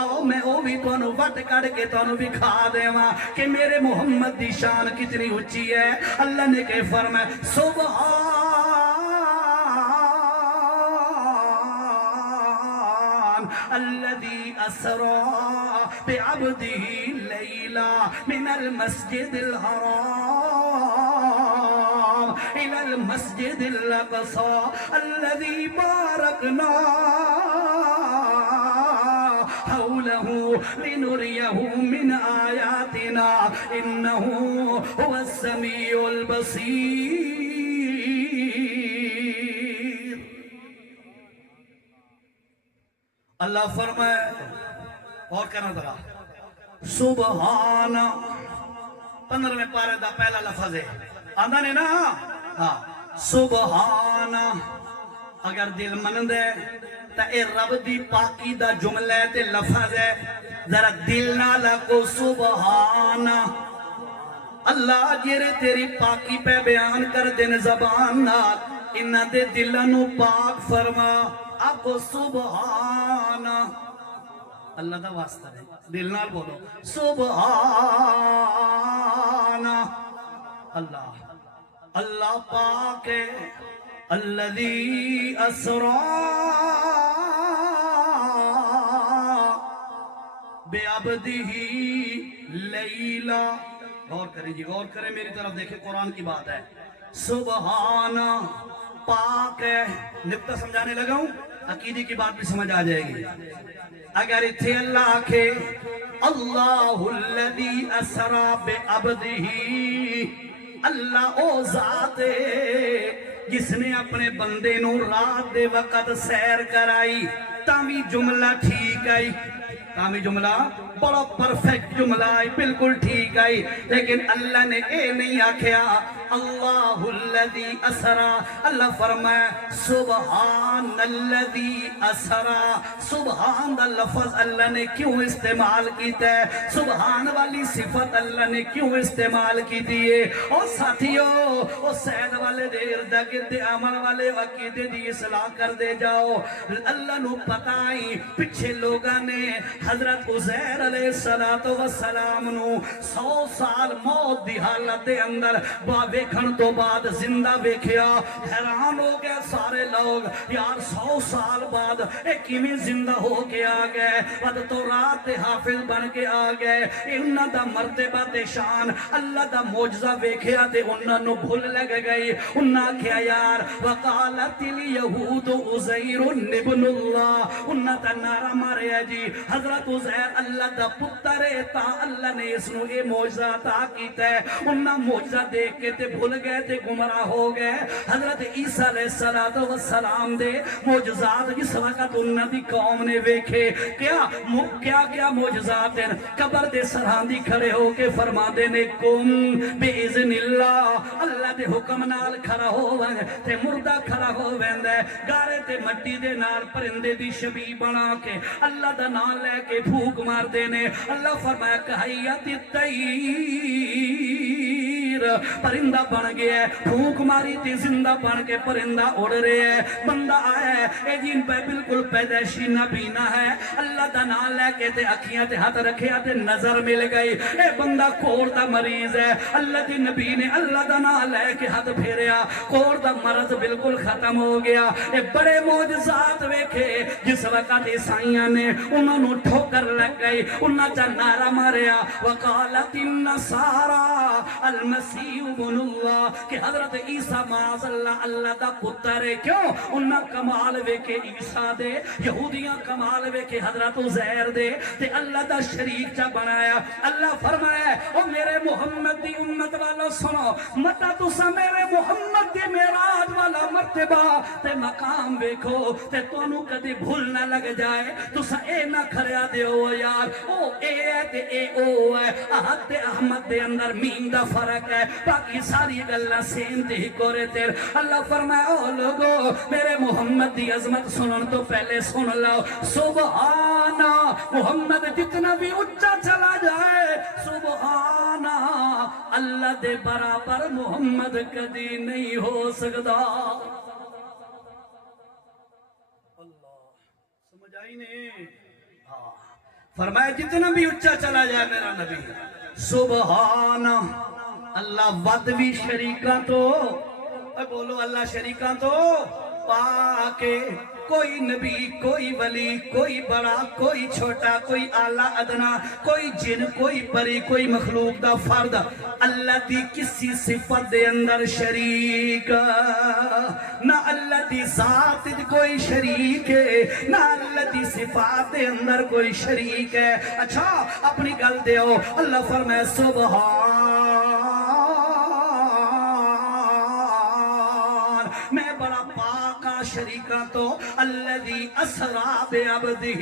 آؤ میں او بھی تو انو وٹ کڑ کے تو انو بھی کھا دے ماں کہ میرے محمد دی شان کتنی اچھی ہے اللہ نے کہ فرمائے سبحان الذي أسرى بعبده ليلا من المسجد الحرام إلى المسجد الأقصى الذي باركنا حوله لنريه من آياتنا إنه هو السميع البصير اللہ فرمائے اور کہنا تھا سبحان 15ویں پارے دا پہلا لفظ ہے آندہ نے نا ہاں سبحان اگر دل مند ہے تا اے رب دی پاکی دا جملہ تے لفظ ہے ذرا دل نہ لگو سبحان اللہ جیرے تیری پاکی پہ بیان کر دین زبان نال انہ دے دلانو پاک فرما آگو سبحان اللہ دا واسطہ ہے دل نال بولو سبحان اللہ اللہ پاک ہے الذی اسرا بعبدہ لیلا غور کریں جی غور کریں میری طرف دیکھیں قرآن کی بات ہے سبحان پاک ہے نقطہ سمجھانے لگا ہوں عقیدی کی بات بھی سمجھ آ جائے گی اگر اتھے اللہ آکھے اللہ الذی اسرا بعبدہ اللہ او ذات ہے جس نے اپنے بندے نو رات دے وقت سیر کرائی تامی جملہ ٹھیک آئی تامی جملہ بڑا پرفیکٹ جملہ آئی بالکل ٹھیک آئی لیکن اللہ نے اے نہیں آکھیا اللہ الذی اسرا اللہ فرمائے سبحان الذی اسرا سبحان دا لفظ اللہ نے کیوں استعمال کیتا ہے سبحان والی صفت اللہ نے کیوں استعمال کی دیئے اور ساتھیوں اور سید والے دیر دا گردے عمل والے وقیدے دی اصلاح کر دے جاؤ اللہ نو پتائی پچھے لوگاں نے حضرت عزیر علیہ السلام نو 100 سال موت دی حالت دے اندر باوے ویکھن تو بعد زندہ ویکھیا حیران ہو گئے سارے لوگ یار 100 سال بعد ایک کیویں زندہ ہو کے آ گئے ود تو رات دے حافظ بن کے آ گئے انہاں دا مرتبہ تے شان اللہ دا معجزہ ویکھیا تے انہاں نو بھول لگ گئی انہاں کہیا یار وقالت الیہود عزیر ابن اللہ انہاں دا نعرہ ماریا جی حضرت عزیر اللہ دا پتر ہے تا اللہ نے اس نو اے معجزہ عطا کیتا ہے انہاں معجزہ دیکھ کے تے بھول گئے تے گمراہ ہو گئے حضرت عیسیٰ علیہ السلام دے معجزات جس وقت انہاں دی قوم نے ویکھے کیا معجزات ہیں قبر دے سرحاندی کھڑے ہو کے فرما دینے کم بِإِذْنِ اللہ اللہ دے حکم نال کھڑا ہو ویں تے مردہ کھڑا ہو ویندے گارے تے مٹی دے نال پرندے دی شبیہ بنا کے اللہ دا نال لے کے پھوک مار دینے اللہ فرمایا کہیت الطیر پرندہ بن گیا ہے پھوک ماری تے زندہ بن کے پرندہ اڑ رہے ہیں بندہ آیا ہے اے جن پہ بالکل پیدائشی نبینا ہے اللہ دا نال لے کے تے اکھیاں تے ہاتھ رکھیا تے نظر مل گئی اے بندہ کوڑ دا مریض ہے اللہ دی نبی نے اللہ دا نال لے کے ہاتھ پھیریا کوڑ دا مرض بالکل ختم ہو گیا اے بڑے معجزات ویکھے جس وقت عیسائیاں نے انہوں نے ٹھوکر لگ گئی انہاں چا نعرہ ماریا وقالت النصارى المسیح ابن اللہ کہ حضرت عیسیٰ معاذ اللہ اللہ دا پتر ہے کیوں انہاں کمال ویکھے عیسیٰ دے یہودیاں کمال ویکھے حضرت عزیر دے تے اللہ دا شریک چا بنایا اللہ فرمایا او میرے محمد دی امت والا سنو متا تسا میرے محمد دی معراج والا مرتبہ تے مقام ویکھو تے تانوں کدی بھول نہ لگ جائے تسا اے نہ کھڑیا دیو یار او اے ہے تے اے او ہے احد تے احمد دے اندر میم دا فرق ہے باقی ساری گلاں سیم تے ہکورے تیر اللہ فرمایا او لوگو میرے محمد دی عظمت سنن تو پہلے سن لو سبحانہ محمد جتنا بھی اچھا چلا جائے سبحانہ اللہ دے برابر محمد کدی نہیں ہو سکتا اللہ سمجھ آئی نہیں فرمایا جتنا بھی اچھا چلا جائے میرا نبی سبحانہ اللہ ود بھی شریکاں تو بولو اللہ شریکاں تو پاکے کوئی نبی کوئی ولی کوئی بڑا کوئی چھوٹا کوئی اعلیٰ ادنا کوئی جن کوئی پری کوئی مخلوق دا فرد اللہ دی کسی صفت دے اندر شریک نہ اللہ دی ذات دی کوئی شریک ہے نہ اللہ دی صفات دے اندر کوئی شریک ہے اچھا اپنی گل دیو اللہ فرمائے سبحان میں بڑا پاکا شریکہ تو الذی اسرا بعبدہ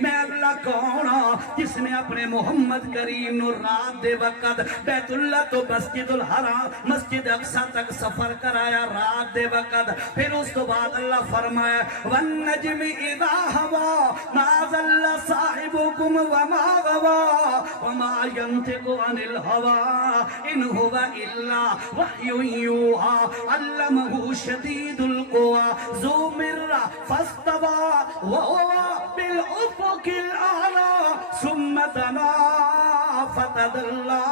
میں اللہ کونا جس نے اپنے محمد کریم نو رات دے وقت بیت اللہ تو مسجد الحرام مسجد اقصی تک سفر کرایا رات دے وقت پھر اس تو بعد اللہ فرمایا والنجم اذا ہوا ما ضل صاحبکم وما غوا وما ينطق عن الهوى ان هو الا وحی یوحى علمہ شدید القوى ذو مرہ فاستوى وهو بالافق الاعلى ثم دنا فتدلى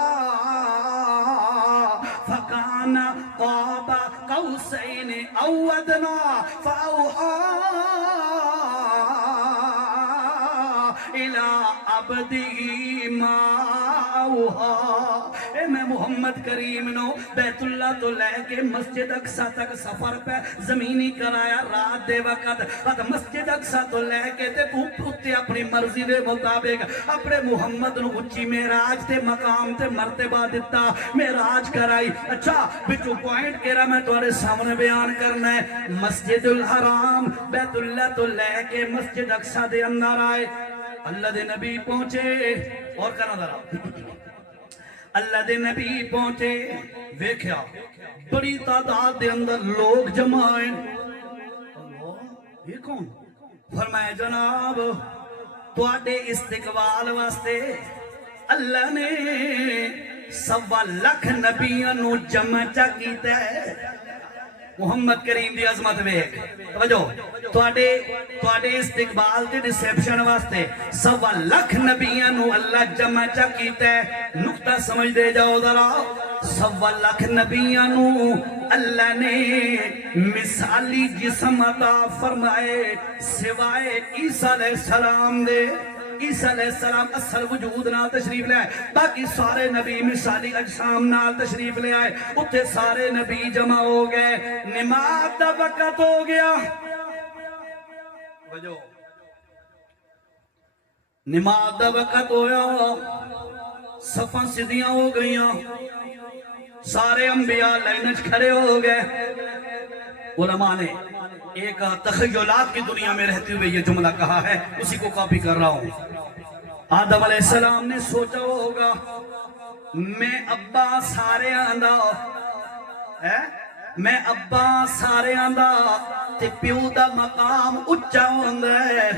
فكان قاب قوسين او ادنى فاوحى الى عبده ما اوحى اے میں محمد کریم نو بیت اللہ تو لے کے مسجد اقصی تک سفر پہ زمینی کرایا رات دے وقت بعد مسجد اقصی تو لے کے تے پھوتے اپنی مرضی دے مطابق اپنے محمد نو اچھی معراج تے مقام تے مرتبہ دیتا معراج کرائی اچھا بچو پوائنٹ کہہ رہا میں تمہارے سامنے بیان کرنا ہے مسجد الحرام بیت اللہ تو لے کے مسجد اقصی دے اندر آئے اللہ دے نبی پہنچے اور کرنا ذرا اللہ دے نبی پہنچے ویکھیا بڑی تعداد دے اندر لوگ جمع ہیں اللہ یہ کون فرمایا جناب تواڈے استقبال واسطے اللہ نے 1.25 لاکھ نبیاں نو جمع چا کیتا ہے محمد کریم دی عظمت ویکھ توجہ تواڈے استقبال تے ریسپشن واسطے 1.25 لاکھ نبیاں نو اللہ جمع چا کیتا ہے نقطہ سمجھ دے جاؤ ذرا 1.25 لاکھ نبیاں نو اللہ نے مثالی جسم عطا فرمائے سوائے عیسیٰ علیہ السلام دے عیسیٰ علیہ السلام اصل وجود نال تشریف لے آئے باقی سارے نبی مثالی اجسام نال تشریف لے آئے اتھے سارے نبی جمع ہو گئے نماز دا وقت ہو گیا وجہ نماز دا وقت ہویا صفاں سدیاں ہو گئیاں سارے انبیاء لائنچ کھڑے ہو گئے علماء نے ایک تخیلات کی دنیا میں رہتے ہوئے یہ جملہ کہا ہے اسی کو کاپی کر رہا ہوں آدم علیہ السلام نے سوچا ہوگا میں ابا سارے آندہ میں ابا سارے آندہ تے پیو دا مقام اچھا ہوندہ ہے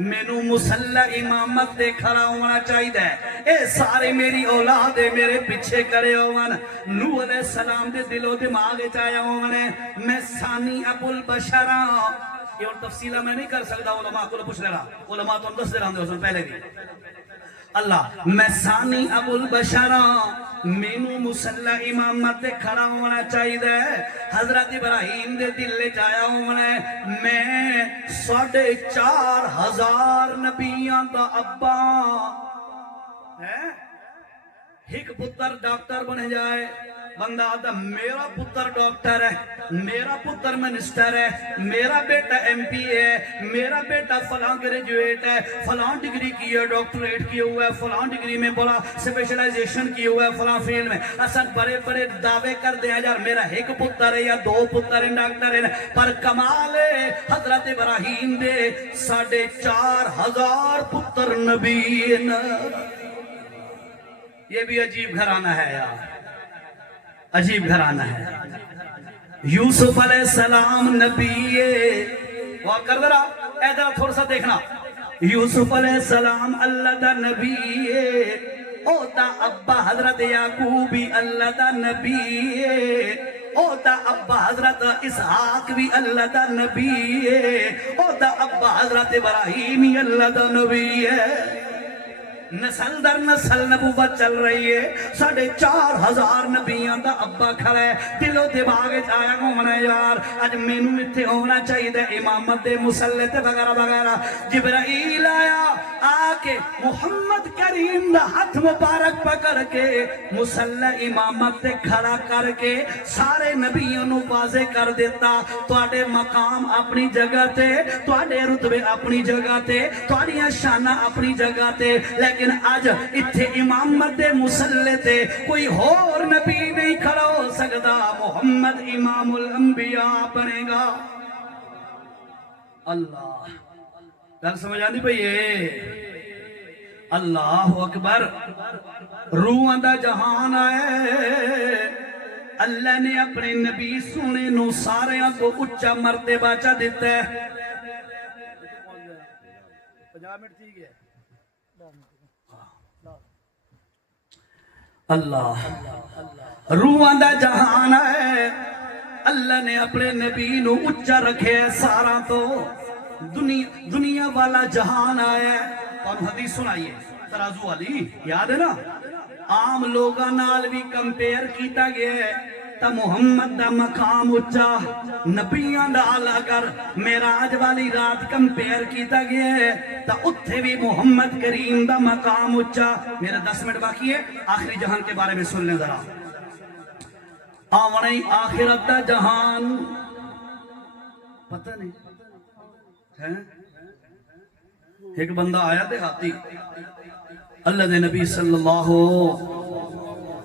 مینو مسلح امامت دے کھڑا ہونا چاہیے اے سارے میری اولاد میرے پیچھے کرے ہونا نوح علیہ السلام دے دل و دماغ چاہیا ہونا میں ثانی ابو البشرہ یہ اور تفصیلہ میں نہیں کر سکتا علماء کو پوچھ لے رہا علماء تو ہم 10 دے رہے ہیں پہلے بھی اللہ میں ثانی ابو البشرہ مینو مسلح امامت دے کھڑا ہونا چاہیے حضرت ابراہیم دے دل لے جایا ہونا میں 4,500 نبیاں دا ابا ایک پتر ڈاکٹر بنے جائے بندہ آدھا میرا پتر ڈاکٹر ہے میرا پتر منسٹر ہے میرا بیٹا ایم پی ہے میرا بیٹا فلاں گریجویٹ ہے فلاں ڈگری کی ہے ڈاکٹریٹ کیا ہوا ہے فلاں ڈگری میں بڑا سپیشلائزیشن کیا ہوا ہے فلاں فیلڈ میں اصل بڑے بڑے دعوے کر دیا یار میرا ایک پتر ہے یا 2 پتر ہیں ڈاکٹر ہیں پر کمال ہے حضرت ابراہیم دے 4,500 پتر نبی یہ بھی عجیب گھرانہ ہے یار عجیب گھرانہ ہے یوسف علیہ السلام نبی غور کر ذرا اے ذرا تھوڑا سا دیکھنا یوسف علیہ السلام اللہ دا نبی او دا ابا حضرت یعقوبی اللہ دا نبی او دا ابا حضرت اسحاق بھی اللہ دا نبی او دا ابا حضرت ابراہیمی اللہ دا نبی ہے نسل در نسل نبوت چل رہی ہے 4,500 نبیاں دا ابا کھڑا ہے دل و دماغ چاہیا ہونا یار اج مینوں اتھے ہونا چاہیے امامت دے مسلح تے وغیرہ وغیرہ جبرائیل آیا آ کے محمد کریم دا ہاتھ مبارک پکڑ کے مسلح امامت تے کھڑا کر کے سارے نبیوں نو واضح کر دیتا تواڈے مقام اپنی جگہ تے تواڈے رتبے اپنی جگہ تے تواڈیاں شاناں اپنی جگہ تے لیکن آج اتھے امامت دے مسلح تے کوئی اور نبی نہیں کھڑا ہو سکتا محمد امام الانبیاء بنے گا اللہ گل سمجھ آندی پئی اللہ اکبر روحاں دا جہان آئے اللہ نے اپنے نبی سونے نو سارے کو اچھا مرتبہ چا دیتا ہے 50 منٹ تھی گئے اللہ روحاں دا جہان ہے اللہ نے اپنے نبی نو اچھا رکھے سارا تو دنیا والا جہان آیا اور حدیث سنائیے ترازو والی یاد ہے نا عام لوگاں نال بھی کمپیئر کیتا گیا ہے تا محمد دا مقام اچھا نبیاں نال اگر معراج والی رات کمپیئر کیتا گیا ہے تا اتھے بھی محمد کریم دا مقام اچھا میرے 10 منٹ باقی ہے آخری جہان کے بارے میں سن لیں ذرا آوڑی آخرت دا جہان پتہ نہیں ہے ایک بندہ آیا دیکھاتی اللہ دے نبی صلی اللہ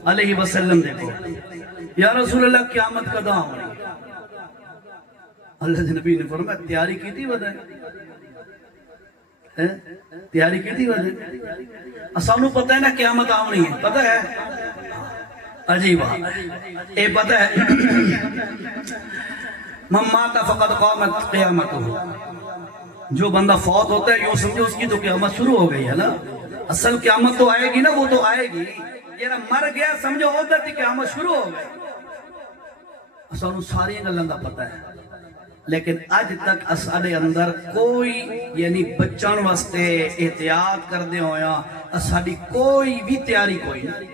علیہ وسلم دیکھو یا رسول اللہ قیامت قدا آمنی اللہ دے نبی نے فرمایا تیاری کی تھی ودا ہے تیاری کی تھی ودا ہے اسانو پتہ ہے نا قیامت آمنی ہے پتہ ہے عجیب اے پتہ ہے من مات فقد قامت قیامتہ جو بندہ فوت ہوتا ہے یوں سمجھو اس کی تو قیامت شروع ہو گئی ہے نا اصل قیامت تو آئے گی نا وہ تو آئے گی یہ مر گیا سمجھو ہوتا تھی قیامت شروع ہو گئی سانو ساری گلاں دا پتہ ہے، لیکن اج تک اساڈے اندر کوئی یعنی بچن واسطے احتیاط کردے ہویا اساڈی کوئی بھی تیاری کوئی نہیں۔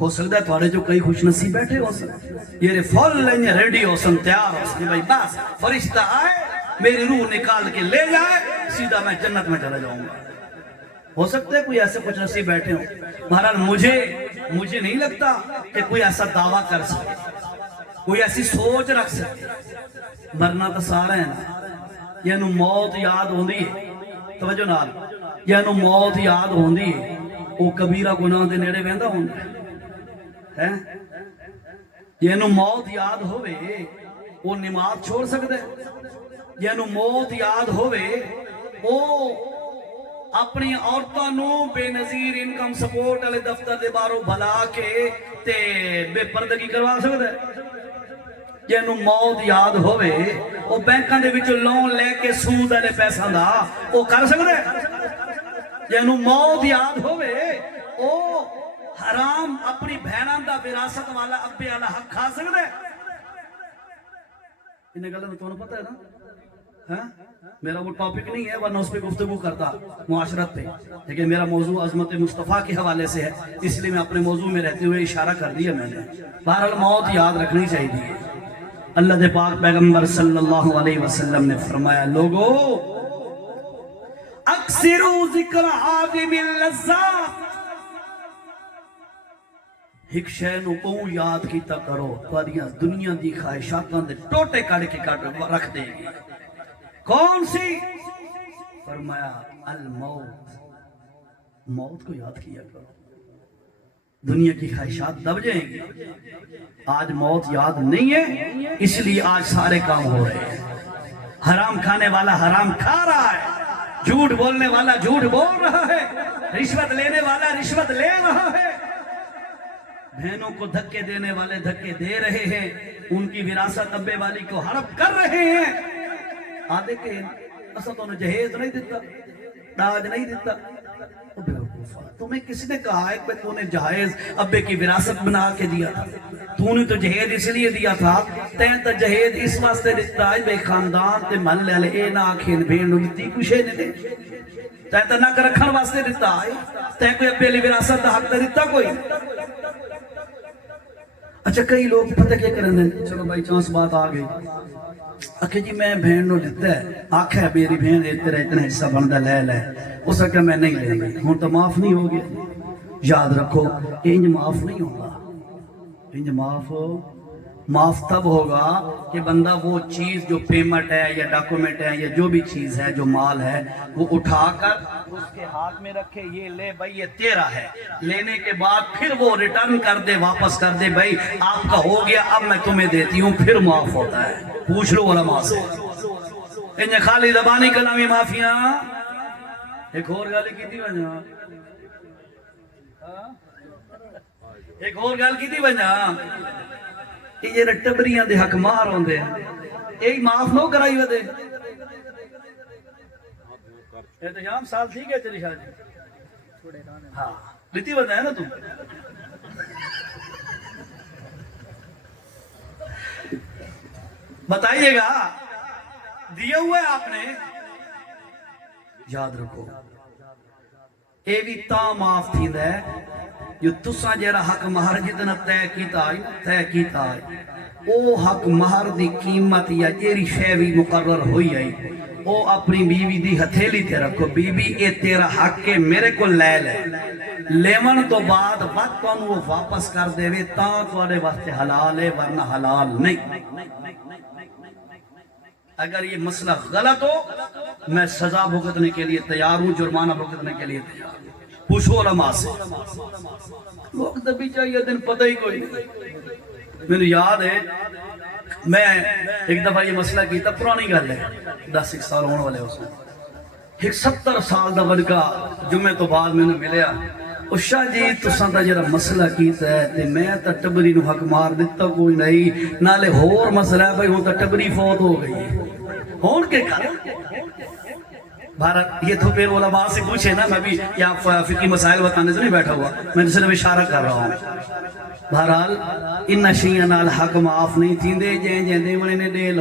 ہو سکتا ہے تھوڑے جو کئی خوش نصیب بیٹھے ہو سکتے یہ فل لیں ریڈی ہو سن تیار ہو سن بھائی بس فرشتہ آئے میری روح نکال کے لے جائے سیدھا میں جنت میں چلا جاؤں گا۔ ہو سکتا ہے کوئی ایسے خوش نصیب بیٹھے ہوں، بہرحال مجھے نہیں لگتا کہ کوئی ایسا دعویٰ کر سکے، کوئی ایسی سوچ رکھ سکے۔ مرنا تو سارا ہے نا، یہ موت یاد ہوندی ہے، توجہ نال یہ موت یاد ہوندی ہے، وہ کبیرہ گناہ دے نیڑے ویندا ہوندا ہے، یہ موت یاد ہوئے وہ نماز چھوڑ سکتے، یہ موت یاد ہوئے وہ اپنی عورتوں نو بے نظیر انکم سپورٹ والے دفتر دے باہروں بلا کے تے بے پردگی کروا سکتا ہے۔ یہ موت یاد ہوئے وہ بینکاں دے وچ لون لے کے سود والے پیسہ دا وہ کر سکتا ہے۔ یہ موت یاد ہوئے وہ حرام اپنی بہناں دا وراثت والا ابے والا حق کھا سکتا ہے۔ انہیں گلوں تو پتہ ہے نا، میرا وہ ٹاپک نہیں ہے ورنہ اس پہ گفتگو کرتا معاشرت پہ، لیکن میرا موضوع عظمت مصطفیٰ کے حوالے سے ہے، اس لیے میں اپنے موضوع میں رہتے ہوئے اشارہ کر دیا میں نے۔ بہرحال موت یاد رکھنی چاہیے۔ اللہ دے پاک پیغمبر صلی اللہ علیہ وسلم نے فرمایا لوگو اکثروا ذکر عادم اللذات، ایک شے نو کو یاد کیتا کرو تواڈیاں دنیا دی خواہشاتاں دے ٹوٹے کڑ کے رکھ دے گی۔ کون سی؟ فرمایا الموت، موت کو یاد کیا کرو، دنیا کی خواہشات دب جائیں گی۔ آج موت یاد نہیں ہے، اس لیے آج سارے کام ہو رہے ہیں۔ حرام کھانے والا حرام کھا رہا ہے، جھوٹ بولنے والا جھوٹ بول رہا ہے، رشوت لینے والا رشوت لے رہا ہے، بہنوں کو دھکے دینے والے دھکے دے رہے ہیں، ان کی وراثت ابے والی کو ہڑپ کر رہے ہیں۔ آدھے کہ اسا تو نے جہیز نہیں دیتا، ڈاج نہیں دیتا، تمہیں کس نے کہا ہے کہ تو نے جہیز ابے کی وراثت بنا کے دیا تھا؟ تو نے تو جہیز اس لیے دیا تھا، تین تا جہیز اس واسطے دیتا ہے بے خاندان تے محلے والے اے نہ آکھیں بھین نو دتی کچھ نے دے، تین تا نہ رکھن واسطے دیتا ہے، تین کوئی ابے لی وراثت دا حق دیتا کوئی۔ اچھا کئی لوگ پتہ کیا کریں دیں، چلو بھائی چانس بات آ گئی، آکھے جی میں بہن نو دیتا ہے، آکھے میری بہن دیتے رہے اتنا حصہ بندہ لے لے، اس کہ میں نہیں لے گی، ہوں تو معاف نہیں ہوگی۔ یاد رکھو انج معاف نہیں ہوگا، انج معاف تب ہوگا کہ بندہ وہ چیز جو پیمنٹ ہے یا ڈاکومنٹ ہے یا جو بھی چیز ہے جو مال ہے وہ اٹھا کر اس کے ہاتھ میں رکھے، یہ لے بھائی یہ تیرا ہے، لینے کے بعد پھر وہ ریٹرن کر دے، واپس کر دے، بھائی آپ کا ہو گیا اب میں تمہیں دیتی ہوں، پھر معاف ہوتا ہے۔ پوچھ لو علماء سے، انہیں خالی زبانی کلامی معافیاں۔ ایک اور گالی کی تھی وجہ، ایک اور گال کی تھی وجہ یہ ٹبریاں دے حق مار ہوندے یہی معاف نو کرائی ودے۔ احتشام سال ٹھیک ہے تیری شادی، ہاں لیتی وجہ ہے نا تم، بتائیے گا دیا ہوا ہے آپ نے۔ یاد رکھو اے بھی تا معاف تھی دے جو تسا جیرا حق مہر جتنا طے کیتا ہے او حق مہر دی قیمت یا جیری شے بھی مقرر ہوئی ہے او اپنی بیوی دی ہتھیلی تے رکھو، بی بی اے تیرا حق کے میرے کو لے لے، لیون تو بعد وقت تو وہ واپس کر دے وے تاں تواڈے واسطے حلال ہے، ورنہ حلال نہیں۔ اگر یہ مسئلہ غلط ہو میں سزا بھگتنے کے لیے تیار ہوں، جرمانہ بھگتنے کے لیے تیار ہوں۔ پوچھو علماء سے، لوگ دبی چاہیے دن پتہ ہی کوئی نہیں۔ میں نے یاد ہے میں ایک دفعہ یہ مسئلہ کی تھا، پرانی گل ہے، 10 سال ہونے والے اس میں، ایک 70 سال دا لڑکا جمعے تو بعد میں نے ملیا، اور شاہ جی تساں دا جڑا مسئلہ کیتا ہے تے میں تا ٹبری نو حق مار دیتا کوئی نہیں، نالے ہور مسئلہ ہے بھائی ہوں تا ٹبری فوت ہو گئی ہے، ہون کے کر بھارت یہ تو پھر علماء سے پوچھے نا، میں بھی یا فقی مسائل بتانے سے نہیں بیٹھا ہوا، میں نے صرف اشارہ کر رہا ہوں۔ بہرحال ان شیئں نال حق معاف نہیں تھیندے، جیں جیں دیونے نے دے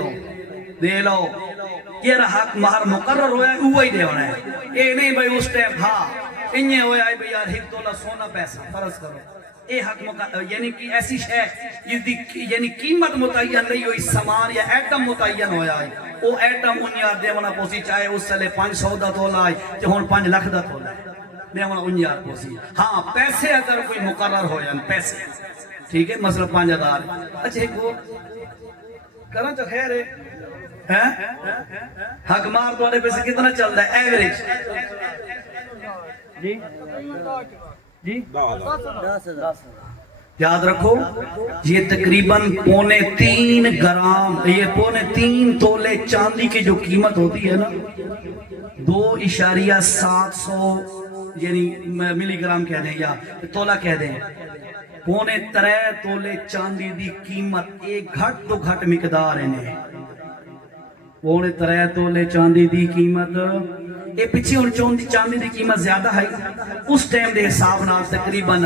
لو یہ حق مہر مقرر ہویا ہے وہی دیونا ہے، اے نہیں بھائی اس ٹائم ہاں انہیں ہویا ہے بھائی یار 1 تولہ سونا پیسہ فرض کرو، اے حق یعنی کہ ایسی شے یعنی قیمت متعین نہیں ہوئی، سامان یا ایٹم متعین ہویا ہے، وہ ایٹم انیار دیونا پوسی چاہے اس سلے 500 دا تولا ہے کہ ہون 5 لاکھ دا تولا ہے دیونا انیار پوسی، ہاں پیسے اگر کوئی مقرر ہو جائیں پیسے ٹھیک ہے، مثلا 5000 اچھا ایک وہ کرنا تو خیر ہے حق مار تو آنے پیسے کتنا چل رہا ہے ایوریج جی یاد رکھو یہ تقریباً 3.25 گرام، یہ 3.25 تولے چاندی کی جو قیمت ہوتی ہے نا 2.700 یعنی ملی گرام کہہ دیں یا تولہ کہہ دیں، 3.25 تولے چاندی دی قیمت ایک گھٹ تو گھٹ مقدار انہیں 3.25 تولے چاندی دی قیمت یہ پیچھے ان چاندی دی قیمت زیادہ ہے اس ٹائم دے حساب نال تقریباً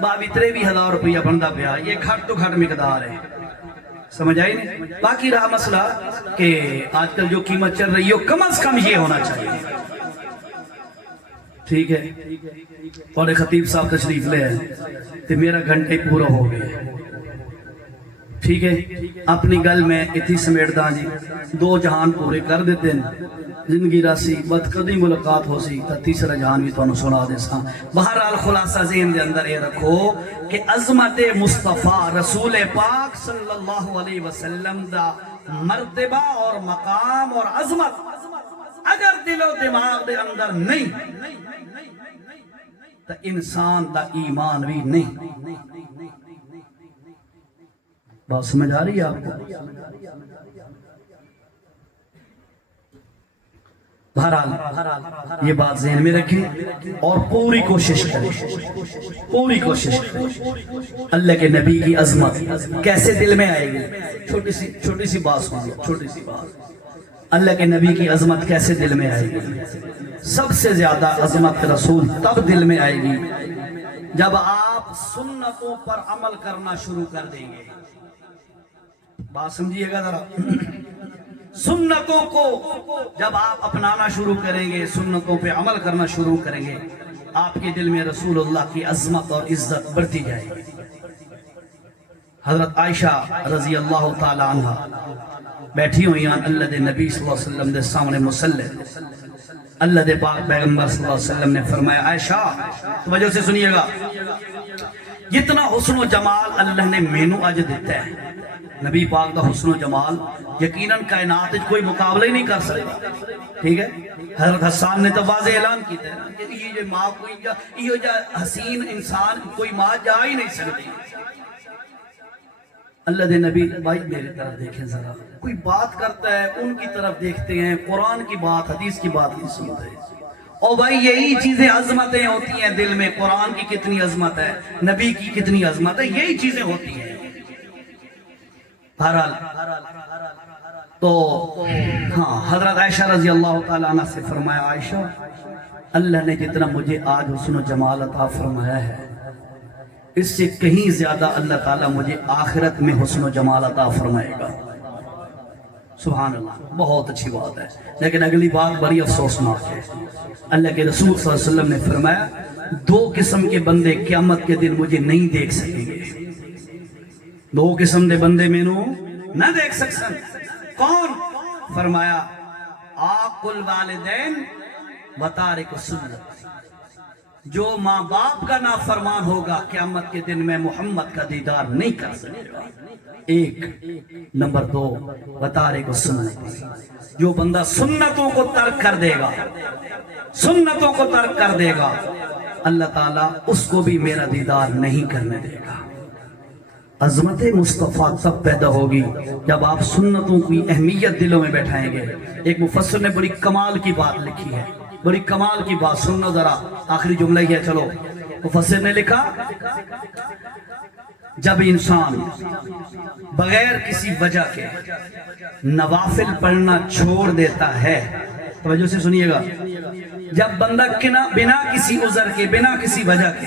22-23 روپیہ بندہ پیا، یہ گھٹ تو گھٹ مقدار ہے، سمجھ آئی نہیں؟ باقی رہا مسئلہ کہ آج کل جو قیمت چل رہی ہے کم از کم یہ ہونا چاہیے، ٹھیک ہے؟ اور خطیب صاحب تشریف لے ہیں تو میرا گھنٹے پورا ہو گیا، ٹھیک ہے؟ اپنی گل میں اتنی سمیٹ دا جی 2 جہان پورے کر دیتے ہیں، زندگی راسی بد کدی ملاقات ہو سی تا تیسرا جہان بھی تو سنا دے ساں۔ بہرحال خلاصہ ذہن دے اندر یہ رکھو کہ عظمت مصطفیٰ رسول پاک صلی اللہ علیہ وسلم دا مرتبہ اور مقام اور عظمت اگر دل و دماغ دے اندر نہیں تو انسان دا ایمان بھی نہیں۔ بات سمجھ آ رہی ہے آپ کو؟ بہرحال یہ بات ذہن میں رکھیں اور پوری کوشش کریں اللہ کے نبی کی عظمت کیسے دل میں آئے گی، چھوٹی سی بات سنو، چھوٹی سی بات، اللہ کے نبی کی عظمت کیسے دل میں آئے گی؟ سب سے زیادہ عظمت رسول تب دل میں آئے گی جب آپ سنتوں پر عمل کرنا شروع کر دیں گے۔ بات سمجھیے گا ذرا، سنتوں کو جب آپ اپنانا شروع کریں گے، سنتوں پہ عمل کرنا شروع کریں گے، آپ کے دل میں رسول اللہ کی عظمت اور عزت بڑھتی جائے گی۔ حضرت عائشہ رضی اللہ تعالی عنہ بیٹھی ہوئی ہیں اللہ دے نبی صلی اللہ علیہ وسلم دے سامنے مسلح، اللہ دے پاک پیغمبر صلی اللہ علیہ وسلم نے فرمایا عائشہ توجہ سے سنیے گا، جتنا حسن و جمال اللہ نے مینو اج دیتا ہے، نبی پاک دا حسن و جمال یقیناً کائنات کوئی مقابلہ ہی نہیں کر سکتا، ٹھیک ہے؟ حضرت حسان نے تو واضح اعلان کیتا ہے کہ یہ جو ماں کوئی یہ جو حسین انسان کوئی ماں جا ہی نہیں سکتی۔ اللہ دے نبی بھائی میرے طرف دیکھیں ذرا، کوئی بات کرتا ہے ان کی طرف دیکھتے ہیں، قرآن کی بات حدیث کی بات نہیں سنتے، اور بھائی یہی چیزیں عظمتیں ہوتی ہیں دل میں، قرآن کی کتنی عظمت ہے، نبی کی کتنی عظمت ہے، یہی چیزیں ہوتی ہیں۔ بہرحال تو ہاں حضرت عائشہ رضی اللہ تعالیٰ عنہ سے فرمایا عائشہ اللہ نے جتنا مجھے آج حسن و جمال عطا فرمایا ہے اس سے کہیں زیادہ اللہ تعالیٰ مجھے آخرت میں حسن و جمال عطا فرمائے گا۔ سبحان اللہ، بہت اچھی بات ہے، لیکن اگلی بات بڑی افسوسناک ہے۔ اللہ کے رسول صلی اللہ علیہ وسلم نے فرمایا 2 قسم کے بندے قیامت کے دن مجھے نہیں دیکھ سکیں گے، 2 قسم دے بندے میں نو نہ دیکھ سکسن۔ کون؟ فرمایا عاق الوالدین و تارک السنت، جو ماں باپ کا نافرمان ہوگا قیامت کے دن میں محمد کا دیدار نہیں کر سکے گا، 1 نمبر 2 و تارک السنت، جو بندہ سنتوں کو ترک کر دے گا، سنتوں کو ترک کر دے گا اللہ تعالیٰ اس کو بھی میرا دیدار نہیں کرنے دے گا۔ عظمت مصطفیٰ تب پیدا ہوگی جب آپ سنتوں کی اہمیت دلوں میں بیٹھائیں گے۔ ایک مفسر نے بڑی کمال کی بات لکھی ہے، بڑی کمال کی بات، سننا ذرا، آخری جملہ ہی ہے، چلو۔ مفسر نے لکھا جب انسان بغیر کسی وجہ کے نوافل پڑھنا چھوڑ دیتا ہے، توجہ سے سنیے گا، جب بندہ بنا کسی عذر کے، بنا کسی وجہ کے